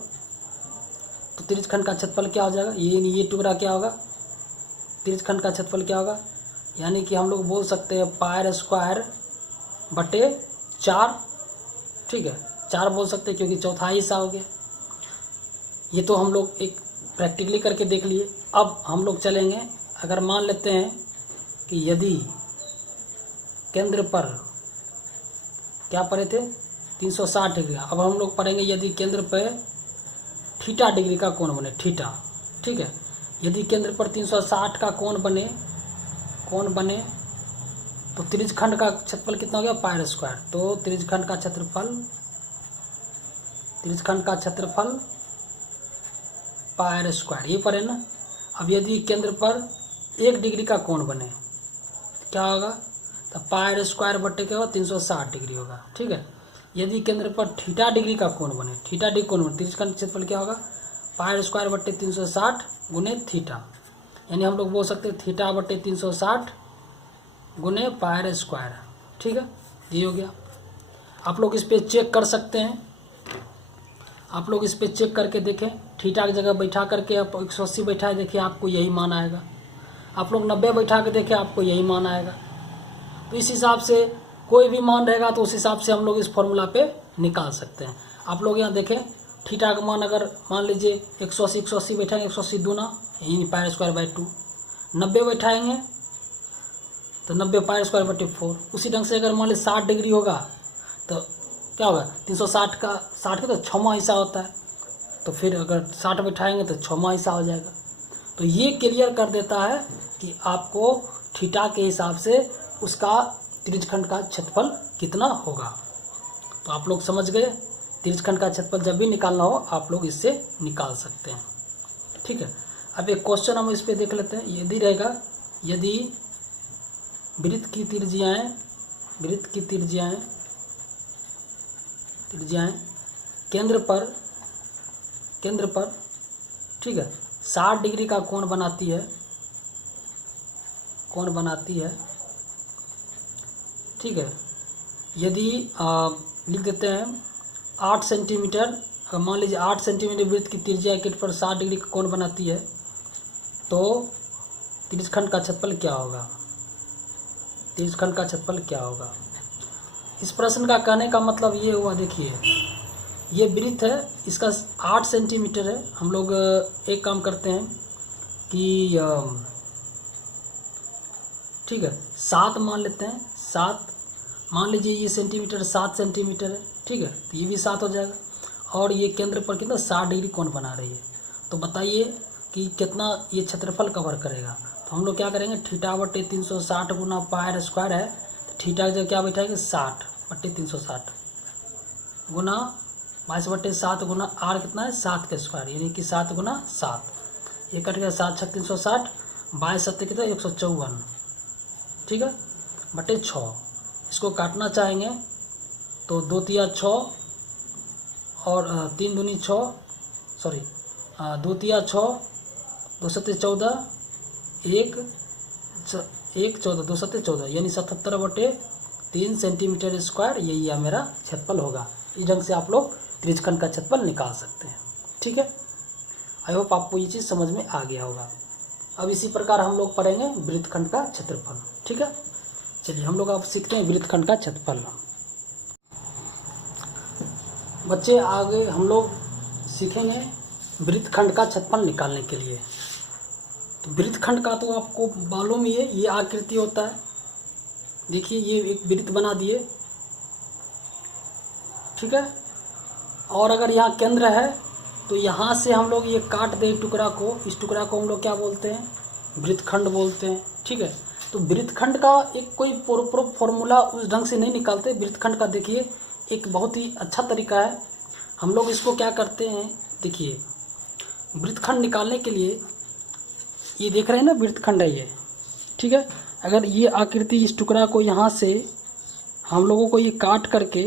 तो त्रिज्यखंड का क्षेत्रफल क्या हो जाएगा? ये टुकड़ा क्या होगा? त्रिज्यखंड का क्षेत्रफल क्या होगा? यानी कि हम लोग बोल सकते हैं पाई स्क्वायर बटे 4। ठीक है, 4 बोल सकते हैं क्योंकि चौथा हिस्सा हो गया। ये तो हम लोग एक प्रैक्टिकली करके देख लिए। अब हम लोग चलेंगे, अगर मान लेते हैं कि यदि केंद्र पर क्या पढ़े थे? 360 डिग्री। अब हम लोग पढ़ेंगे यदि केंद्र पर थीटा डिग्री का कोण बने, थीटा। ठीक है। यदि केंद्र पर 360 का कोण बने तो त्रिज्यखंड का क्षेत्रफल कितना हो गया? Pi square. तो त्रिज्यखंड का क्षेत्रफल पाई स्क्वायर, ये पढ़े ना। अब यदि केंद्र पर 1 डिग्री का कोण बने क्या होगा? तो पाई स्क्वायर बटे क्या होगा? 360 डिग्री होगा। ठीक है। यदि केंद्र पर थीटा डिग्री का कोण बने, त्रिज्यखंड क्षेत्रफल क्या होगा? पाई स्क्वायर बटे 360 गुने थीटा। यानी हम लोग बोल सकते हैं थीटा बटे 360 गुने पाई स्क्वायर। ठीक है, ये हो गया। आप लोग इस पे चेक कर सकते हैं, आप लोग इस पे चेक करके देखें। थीटा की जगह बैठा करके आप 180 बैठाए देखिए, आपको यही मान आएगा। आप लोग 90 बैठा के देखें, आपको यही मान आएगा। तो इस हिसाब से कोई भी मान रहेगा तो उस हिसाब से हम लोग इस फॉर्मूला पे निकाल सकते हैं। आप लोग यहाँ देखें, थीटा का मान अगर मान लीजिए 180 बैठाएंगे, 180 दूना यानी पाई स्क्वायर बाई 2। 90 बैठाएंगे तो 90 पाई स्क्वायर बटे 4। उसी ढंग से अगर मान लीजिए 60 डिग्री होगा तो क्या होगा? 360 का 60 का तो 6वां हिस्सा होता है, तो फिर अगर 60 बैठाएंगे तो 6वां हिस्सा हो जाएगा। तो ये क्लियर कर देता है कि आपको थीटा के हिसाब से उसका त्रिज्यखंड का क्षेत्रफल कितना होगा। तो आप लोग समझ गए, त्रिज्यखंड का क्षेत्रफल जब भी निकालना हो आप लोग इससे निकाल सकते हैं। ठीक है। अब एक क्वेश्चन हम इस पे देख लेते हैं। यदि रहेगा, यदि वृत्त की त्रिज्याएं केंद्र पर ठीक है 60 डिग्री का कोण बनाती है। ठीक है। यदि लिख देते हैं 8 सेंटीमीटर, मान लीजिए 8 सेंटीमीटर वृत्त की त्रिज्या केंद्र पर 60 डिग्री का कोण बनाती है, तो त्रिज्यखंड का क्षेत्रफल क्या होगा? त्रिज्यखंड का क्षेत्रफल क्या होगा। इस प्रश्न का कहने का मतलब ये हुआ, देखिए ये वृत्त है, इसका 8 सेंटीमीटर है। हम लोग एक काम करते हैं कि ठीक है 7 मान लेते हैं, 7 मान लीजिए, ये सेंटीमीटर 7 सेंटीमीटर है, ठीक है, तो ये भी 7 हो जाएगा। और ये केंद्र पर कितना 60 डिग्री कोण बना रही है, तो बताइए कि कितना ये क्षेत्रफल कवर करेगा। तो हम लोग क्या करेंगे, θ/360 गुना पाई स्क्वायर है, तो थीटा जो क्या बैठाएंगे 60/360 गुना 22/7 गुना r कितना है 7 का स्क्वायर, यानी कि 7 गुना 7, ये कट गया 7 × 360, 22 7 कितना 154, ठीक है, बटे 6। इसको काटना चाहेंगे तो 2 तिया 6 और 3 दूनी 6, सॉरी 2 तिया 6, 2 सत्ते 14, 1 14, 2 सत्ते 14, यानी 77/3 सेंटीमीटर स्क्वायर, यही है मेरा क्षेत्रफल होगा। इस ढंग से आप लोग त्रिज्यखंड का क्षेत्रफल निकाल सकते हैं, ठीक है। आई होप आपको ये चीज़ समझ में आ गया होगा। अब इसी प्रकार हम लोग पढ़ेंगे वृत्तखंड का क्षेत्रफल, ठीक है। चलिए हम लोग अब सीखते हैं वृत्तखंड का क्षेत्रफल। बच्चे आगे हम लोग सीखेंगे वृत्तखंड का क्षेत्रफल निकालने के लिए। तो वृत्तखंड का तो आपको मालूम ही है, ये आकृति होता है। देखिए ये एक वृत्त बना दिए, ठीक है, और अगर यहाँ केंद्र है तो यहाँ से हम लोग ये काट दें टुकड़ा को, इस टुकड़ा को हम लोग क्या बोलते हैं, वृत्तखंड बोलते हैं, ठीक है। तो वृत्तखंड का एक कोई फॉर्मूला उस ढंग से नहीं निकालते। वृत्तखंड का देखिए एक बहुत ही अच्छा तरीका है। हम लोग इसको क्या करते हैं, देखिए वृत्तखंड निकालने के लिए ये देख रहे हैं ना, वृत्तखंड है ये, ठीक है। अगर ये आकृति इस टुकड़ा को यहाँ से हम लोगों को ये काट करके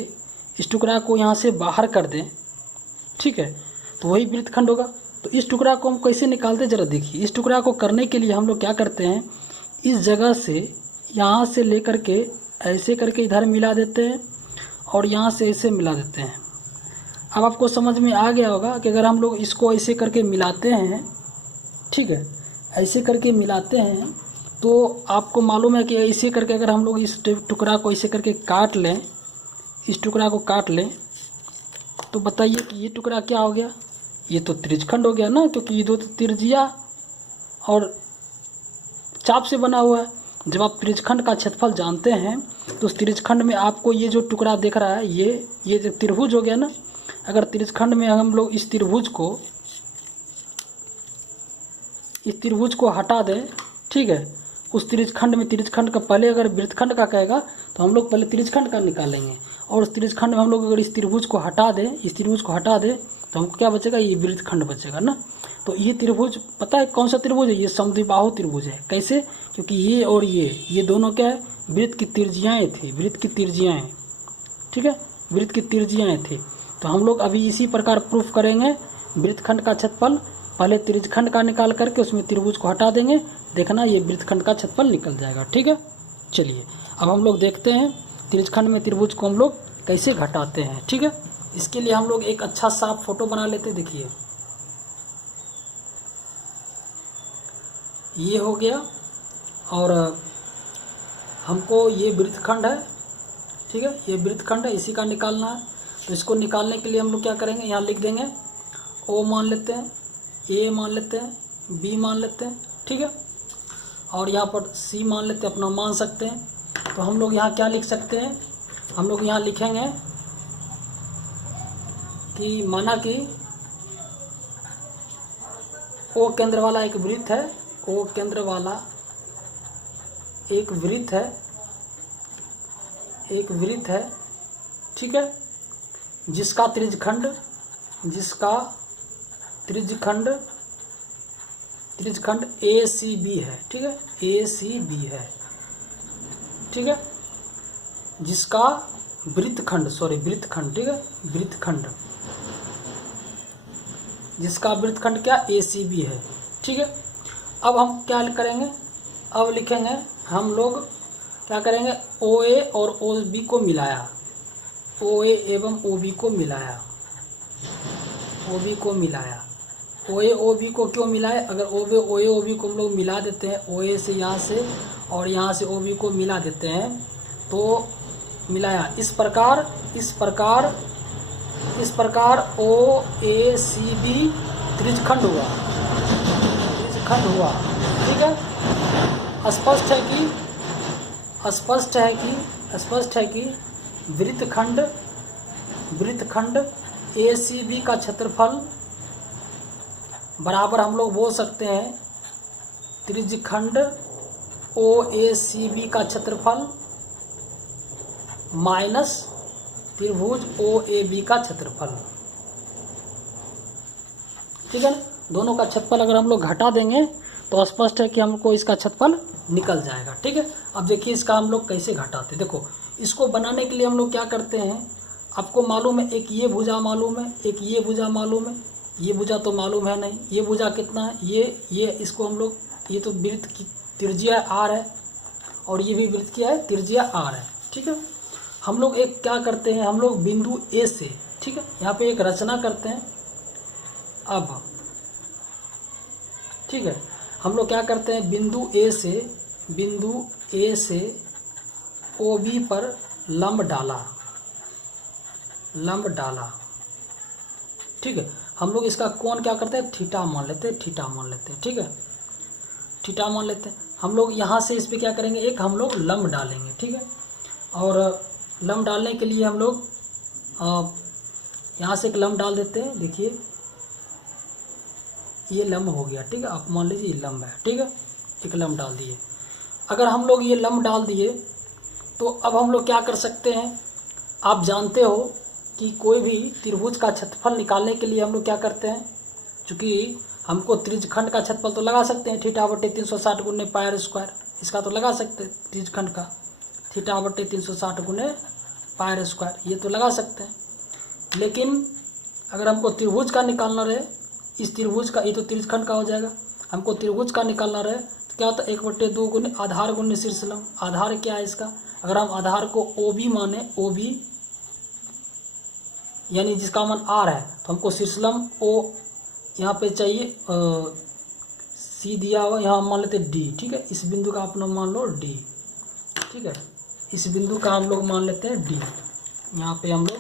इस टुकड़ा को यहाँ से बाहर कर दें, ठीक है, तो वही वृत्तखंड होगा। तो इस टुकड़ा को हम कैसे निकालते हैं, जरा देखिए। इस टुकड़ा को करने के लिए हम लोग क्या करते हैं, इस जगह से यहाँ से लेकर के ऐसे करके इधर मिला देते हैं और यहाँ से ऐसे मिला देते हैं। अब आपको समझ में आ गया होगा कि अगर हम लोग इसको ऐसे करके मिलाते हैं, ठीक है, ऐसे करके मिलाते हैं, तो आपको मालूम है कि ऐसे करके अगर हम लोग इस टुकड़ा को ऐसे करके काट लें, इस टुकड़ा को काट लें, तो बताइए कि ये टुकड़ा क्या हो गया, ये तो त्रिज्यखंड हो गया ना, क्योंकि ये दो त्रिज्या और चाप से बना हुआ है। जब आप त्रिज्यखंड का क्षेत्रफल जानते हैं तो उस त्रिज्यखंड में आपको ये जो टुकड़ा दिख रहा है, ये जो त्रिभुज हो गया ना, अगर त्रिज्यखंड में हम लोग इस त्रिभुज को हटा दें, ठीक है, उस त्रिज्यखंड में, त्रिज्यखंड का पहले अगर वृत्तखंड का कहेगा तो हम लोग पहले त्रिज्यखंड का निकालेंगे, और उस त्रिज्यखंड में हम लोग अगर इस त्रिभुज को हटा दें, इस त्रिभुज को हटा दें, तो हमको क्या बचेगा, ये वृत्तखंड बचेगा ना। तो ये त्रिभुज पता है कौन सा त्रिभुज है, ये समद्विबाहु त्रिभुज है। कैसे, क्योंकि ये और ये दोनों क्या है, वृत्त की त्रिज्याएँ थी, वृत्त की त्रिज्याएँ, ठीक है, वृत्त की त्रिज्याएँ थी। तो हम लोग अभी इसी प्रकार प्रूफ करेंगे वृत्तखंड का क्षेत्रफल। पहले त्रिज्यखंड का निकाल करके उसमें त्रिभुज को हटा देंगे, देखना ये वृत्तखंड का क्षेत्रफल निकल जाएगा, ठीक है। चलिए अब हम लोग देखते हैं त्रिज्यखंड में त्रिभुज को हम लोग कैसे घटाते हैं, ठीक है। इसके लिए हम लोग एक अच्छा साफ फोटो बना लेते हैं। देखिए ये हो गया, और हमको ये वृत्तखंड है, ठीक है, ये वृत्तखंड है, इसी का निकालना है। तो इसको निकालने के लिए हम लोग क्या करेंगे, यहाँ लिख देंगे O मान लेते हैं, A मान लेते हैं, B मान लेते हैं, ठीक है, और यहाँ पर C मान लेते हैं, अपना मान सकते हैं। तो हम लोग यहाँ क्या लिख सकते हैं, हम लोग यहाँ लिखेंगे कि माना कि O केंद्र वाला एक वृत्त है, O केंद्र वाला एक वृत्त है, ठीक है, जिसका त्रिज्यखंड ACB है, ठीक है, ACB है, ठीक है, जिसका वृत्तखंड, ठीक है, जिसका वृत्तखंड क्या ACB है, ठीक है। अब हम क्या करेंगे, अब लिखेंगे हम लोग क्या करेंगे, OA और OB को मिलाया, OA एवं OB को मिलाया, OB को मिलाया। OA OB को क्यों मिलाए, अगर OA OB को हम लोग मिला देते हैं, OA से यहाँ से और यहाँ से OB को मिला देते हैं, तो मिलाया इस प्रकार OACB त्रिज्यखंड हुआ। ठीक है, स्पष्ट है कि वृत्तखंड ACB का क्षेत्रफल बराबर हम लोग बोल सकते हैं त्रिज्यखंड OACB का क्षेत्रफल माइनस त्रिभुज OAB का क्षेत्रफल। ठीक है ना, दोनों का क्षेत्रफल अगर हम लोग घटा देंगे तो स्पष्ट है कि हमको इसका क्षेत्रफल निकल जाएगा। ठीक है, अब देखिए इसका हम लोग कैसे घटाते हैं। देखो, इसको बनाने के लिए हम लोग क्या करते हैं, आपको मालूम है, एक ये भुजा मालूम है, एक ये भुजा मालूम है, ये भुजा तो मालूम है नहीं, ये भुजा कितना है, ये इसको हम लोग, ये तो वृत्त की त्रिज्या R है और ये भी वृत्त की है त्रिज्या R है। ठीक है, हम लोग एक क्या करते हैं, हम लोग बिंदु A से, ठीक है, यहाँ पे एक रचना करते हैं। अब ठीक है, हम लोग क्या करते हैं, बिंदु A से OB पर लंब डाला। ठीक है, हम लोग इसका कोण क्या करते हैं, थीटा मान लेते हैं। ठीक है, थीटा मान लेते हैं। हम लोग यहाँ से इस पे क्या करेंगे, एक हम लोग लंब डालेंगे। ठीक है, और लंब डालने के लिए हम लोग यहाँ से एक लंब डाल देते हैं। देखिए ये लंब हो गया। ठीक है, आप मान लीजिए ये लंब है। ठीक है, एक लंब डाल दिए। अगर हम लोग ये लंब डाल दिए तो अब हम लोग क्या कर सकते हैं, आप जानते हो कि कोई भी त्रिभुज का क्षेत्रफल निकालने के लिए हम लोग क्या करते हैं, चूँकि हमको त्रिज्यखंड का क्षेत्रफल तो लगा सकते हैं, θ/360 गुने πr², इसका तो लगा सकते हैं त्रिज्यखंड का, θ/360 गुने πr², ये तो लगा सकते हैं। लेकिन अगर हमको त्रिभुज का निकालना रहे, इस त्रिभुज का, ये तो त्रिज्यखंड का हो जाएगा, हमको त्रिभुज का निकालना रहे तो क्या होता है, 1/2 गुने आधार गुने शीर्षलंब। आधार क्या है इसका, अगर हम आधार को OB माने, OB यानी जिसका मान R है, तो हमको शीर्षलंब O यहाँ पे चाहिए, C दिया हुआ, यहाँ मान लेते D। ठीक है, इस बिंदु का अपना मान लो D। ठीक है, इस बिंदु का हम लोग मान लेते हैं D, यहाँ पे हम लोग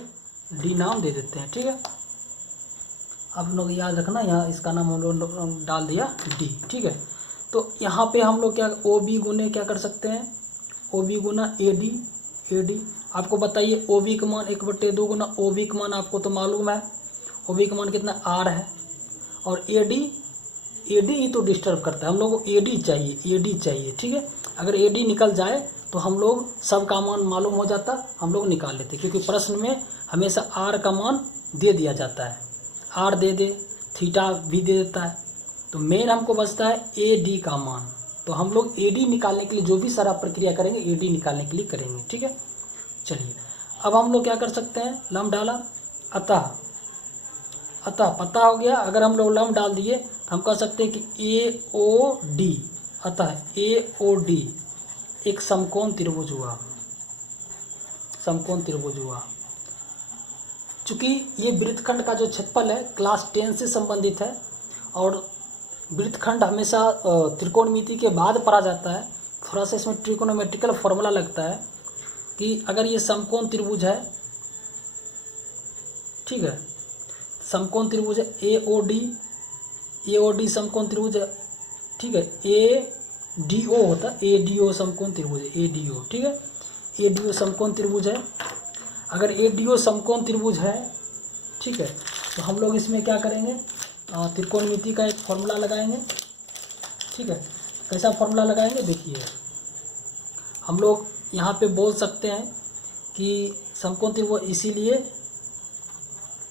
D नाम दे देते हैं। ठीक है, आप लोग याद रखना, यहाँ इसका नाम हम लोग डाल दिया D। ठीक है, तो यहाँ पे हम लोग क्या OB गुने क्या कर सकते हैं, OB गुना AD। आपको बताइए OB का मान 1/2 गुना OB का मान आपको तो मालूम है, OB का मान कितना R है, और AD ही तो डिस्टर्ब करता है, हम लोग को AD चाहिए। ठीक है, अगर AD निकल जाए तो हम लोग सब का मान मालूम हो जाता, हम लोग निकाल लेते, क्योंकि प्रश्न में हमेशा R का मान दे दिया जाता है, R दे थीटा भी दे देता है, तो मेन हमको बचता है AD का मान। तो हम लोग AD निकालने के लिए जो भी सारा प्रक्रिया करेंगे AD निकालने के लिए करेंगे। ठीक है, चलिए अब हम लोग क्या कर सकते हैं, लंब डाला, अतः पता हो गया। अगर हम लोग लंब डाल दिए तो हम कह सकते हैं कि AOD, अतः AOD एक समकोण त्रिभुज हुआ। चूँकि ये वृत्तखंड का जो क्षेत्रफल है क्लास 10 से संबंधित है, और वृत्तखंड हमेशा त्रिकोणमिति के बाद पढ़ा जाता है। थोड़ा सा इसमें ट्रिकोनोमेट्रिकल फॉर्मूला लगता है कि अगर ये समकोण त्रिभुज है, ठीक है, समकोण त्रिभुज है AOD समकोण त्रिभुज है। ठीक है, ADO होता है, ADO समकोण त्रिभुज है, ADO। ठीक है, ADO समकोण त्रिभुज है। अगर ADO समकोण त्रिभुज है, ठीक है, तो हम लोग इसमें क्या करेंगे, त्रिकोणमिति का एक फॉर्मूला लगाएंगे। ठीक है, कैसा फॉर्मूला लगाएंगे, देखिए हम लोग यहाँ पे बोल सकते हैं कि समकोण त्रिभुज,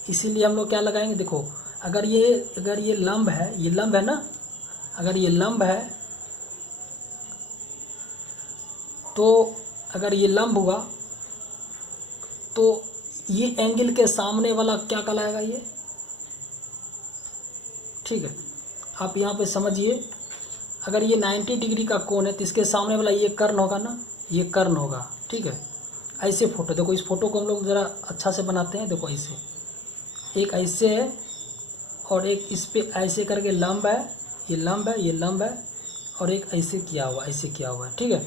इसीलिए हम लोग क्या लगाएंगे, देखो अगर ये लंब है, ये लंब है ना, अगर ये लंब है तो अगर ये लंब हुआ तो ये एंगल के सामने वाला क्या कहलाएगा, ये। ठीक है, आप यहाँ पे समझिए, अगर ये 90 डिग्री का कोण है तो इसके सामने वाला ये कर्ण होगा ना, ये कर्ण होगा। ठीक है, ऐसे फोटो देखो, इस फोटो को हम लोग ज़रा अच्छा से बनाते हैं। देखो ऐसे, एक ऐसे है और एक इस पे ऐसे करके लंब है, ये लंब है, ये लंब है, और एक ऐसे किया हुआ, ऐसे किया हुआ है, ठीक है।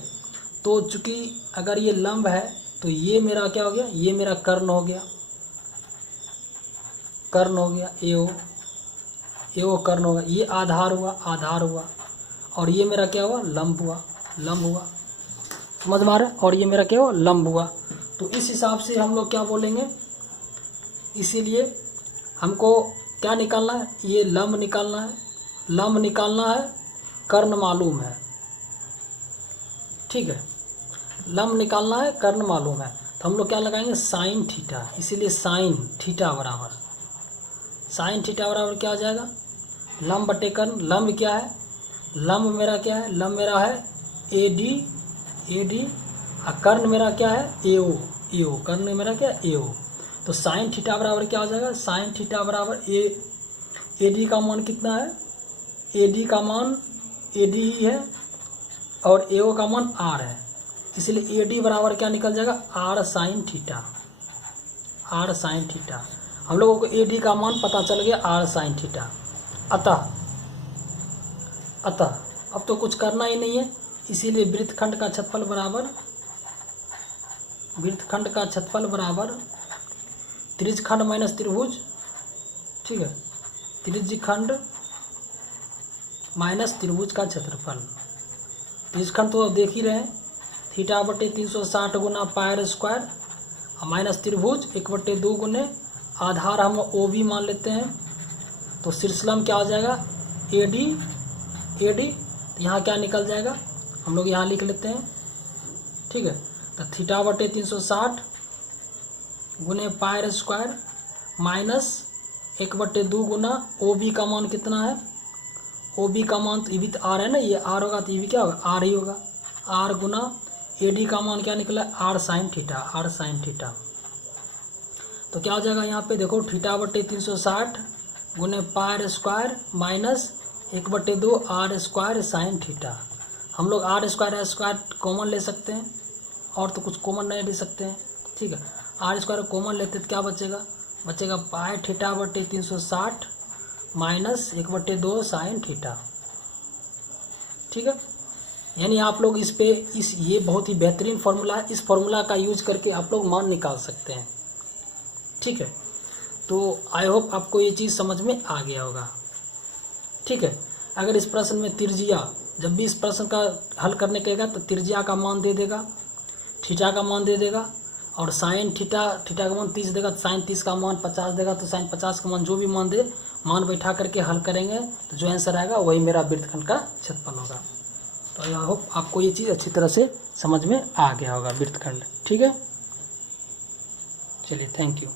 तो चूंकि अगर ये लंब है तो ये मेरा क्या हो गया, ये मेरा कर्ण हो गया, कर्ण हो गया ए ओ कर्ण होगा, ये आधार हुआ, आधार हुआ, और ये मेरा क्या हुआ, लंब हुआ, लंब हुआ, समझ में आ रहा है। और ये मेरा क्या हुआ, लंब हुआ। तो इस हिसाब से हम लोग क्या बोलेंगे, इसीलिए हमको क्या निकालना है, ये लंब निकालना है, लंब निकालना है, कर्ण मालूम है, ठीक है, लंब निकालना है, कर्ण मालूम है। तो हम लोग क्या लगाएंगे, साइन थीटा, इसीलिए साइन थीटा बराबर, साइन थीटा बराबर क्या हो जाएगा, लंब बटे कर्ण। लंब क्या है, लंब मेरा क्या है, लंब मेरा है ए डी, और कर्ण मेरा क्या है, ए ओ, कर्ण मेरा क्या है, ए ओ। तो साइन थीटा बराबर क्या हो जाएगा, साइन थीटा बराबर ए डी का मान कितना है, ए डी का मान ए डी ही है, और ए ओ का मान आर है, इसलिए ए डी बराबर क्या निकल जाएगा, r sine theta, r sine theta. हम लोगों को ए डी का मान पता चल गया, आर साइन थीटा। अतः अब तो कुछ करना ही नहीं है, इसीलिए वृत्तखंड का क्षेत्रफल बराबर, वृत्तखंड का क्षेत्रफल बराबर त्रिज्यखंड माइनस त्रिभुज, ठीक है, त्रिज्यखंड माइनस त्रिभुज का क्षेत्रफल। त्रिज्यखंड तो देख ही रहे हैं, थीटा बटे 360 गुना पायर स्क्वायर, माइनस त्रिभुज 1/2 गुने आधार हम ओ बी मान लेते हैं। तो शीर्षलंब क्या हो जाएगा, ए डी, यहाँ क्या निकल जाएगा, हम लोग यहाँ लिख लेते हैं, ठीक है। तो थीटा बटे 360 गुने पायर स्क्वायर माइनस 1/2 गुना ओ बी का मान कितना है, ओ बी का मान तो ये भी तो आर है ना, ये आर होगा तो ये भी क्या होगा, आर ही होगा, आर गुना ए डी का मान क्या निकला, r sine theta, r sine theta. तो क्या हो जाएगा यहाँ पे देखो, थीटा बटे 360 गुने pi r square minus 1/2 r square sine theta. हम लोग आर स्क्वायर कॉमन ले सकते हैं, और तो कुछ कॉमन नहीं ले सकते हैं, ठीक है। आर स्क्वायर कॉमन लेते तो क्या बचेगा पाई थीटा बटे 360 माइनस 1/2 साइन थीटा, ठीक है। यानी आप लोग इस पे ये बहुत ही बेहतरीन फार्मूला है, इस फार्मूला का यूज करके आप लोग मान निकाल सकते हैं, ठीक है। तो आई होप आपको ये चीज़ समझ में आ गया होगा, ठीक है। अगर इस प्रश्न में त्रिज्या, जब भी इस प्रश्न का हल करने कहेगा तो त्रिज्या का मान दे देगा, थीटा का मान दे देगा, और साइन थीटा का मान 30 देगा, तो साइन 30 का मान 50 देगा, तो साइन 50 का मान जो भी मान दे, मान बैठा करके हल करेंगे तो जो आंसर आएगा वही मेरा वृत्तखंड का क्षेत्रफल होगा। तो आई होप आपको ये चीज़ अच्छी तरह से समझ में आ गया होगा, वृत्तखंड, ठीक है। चलिए, थैंक यू।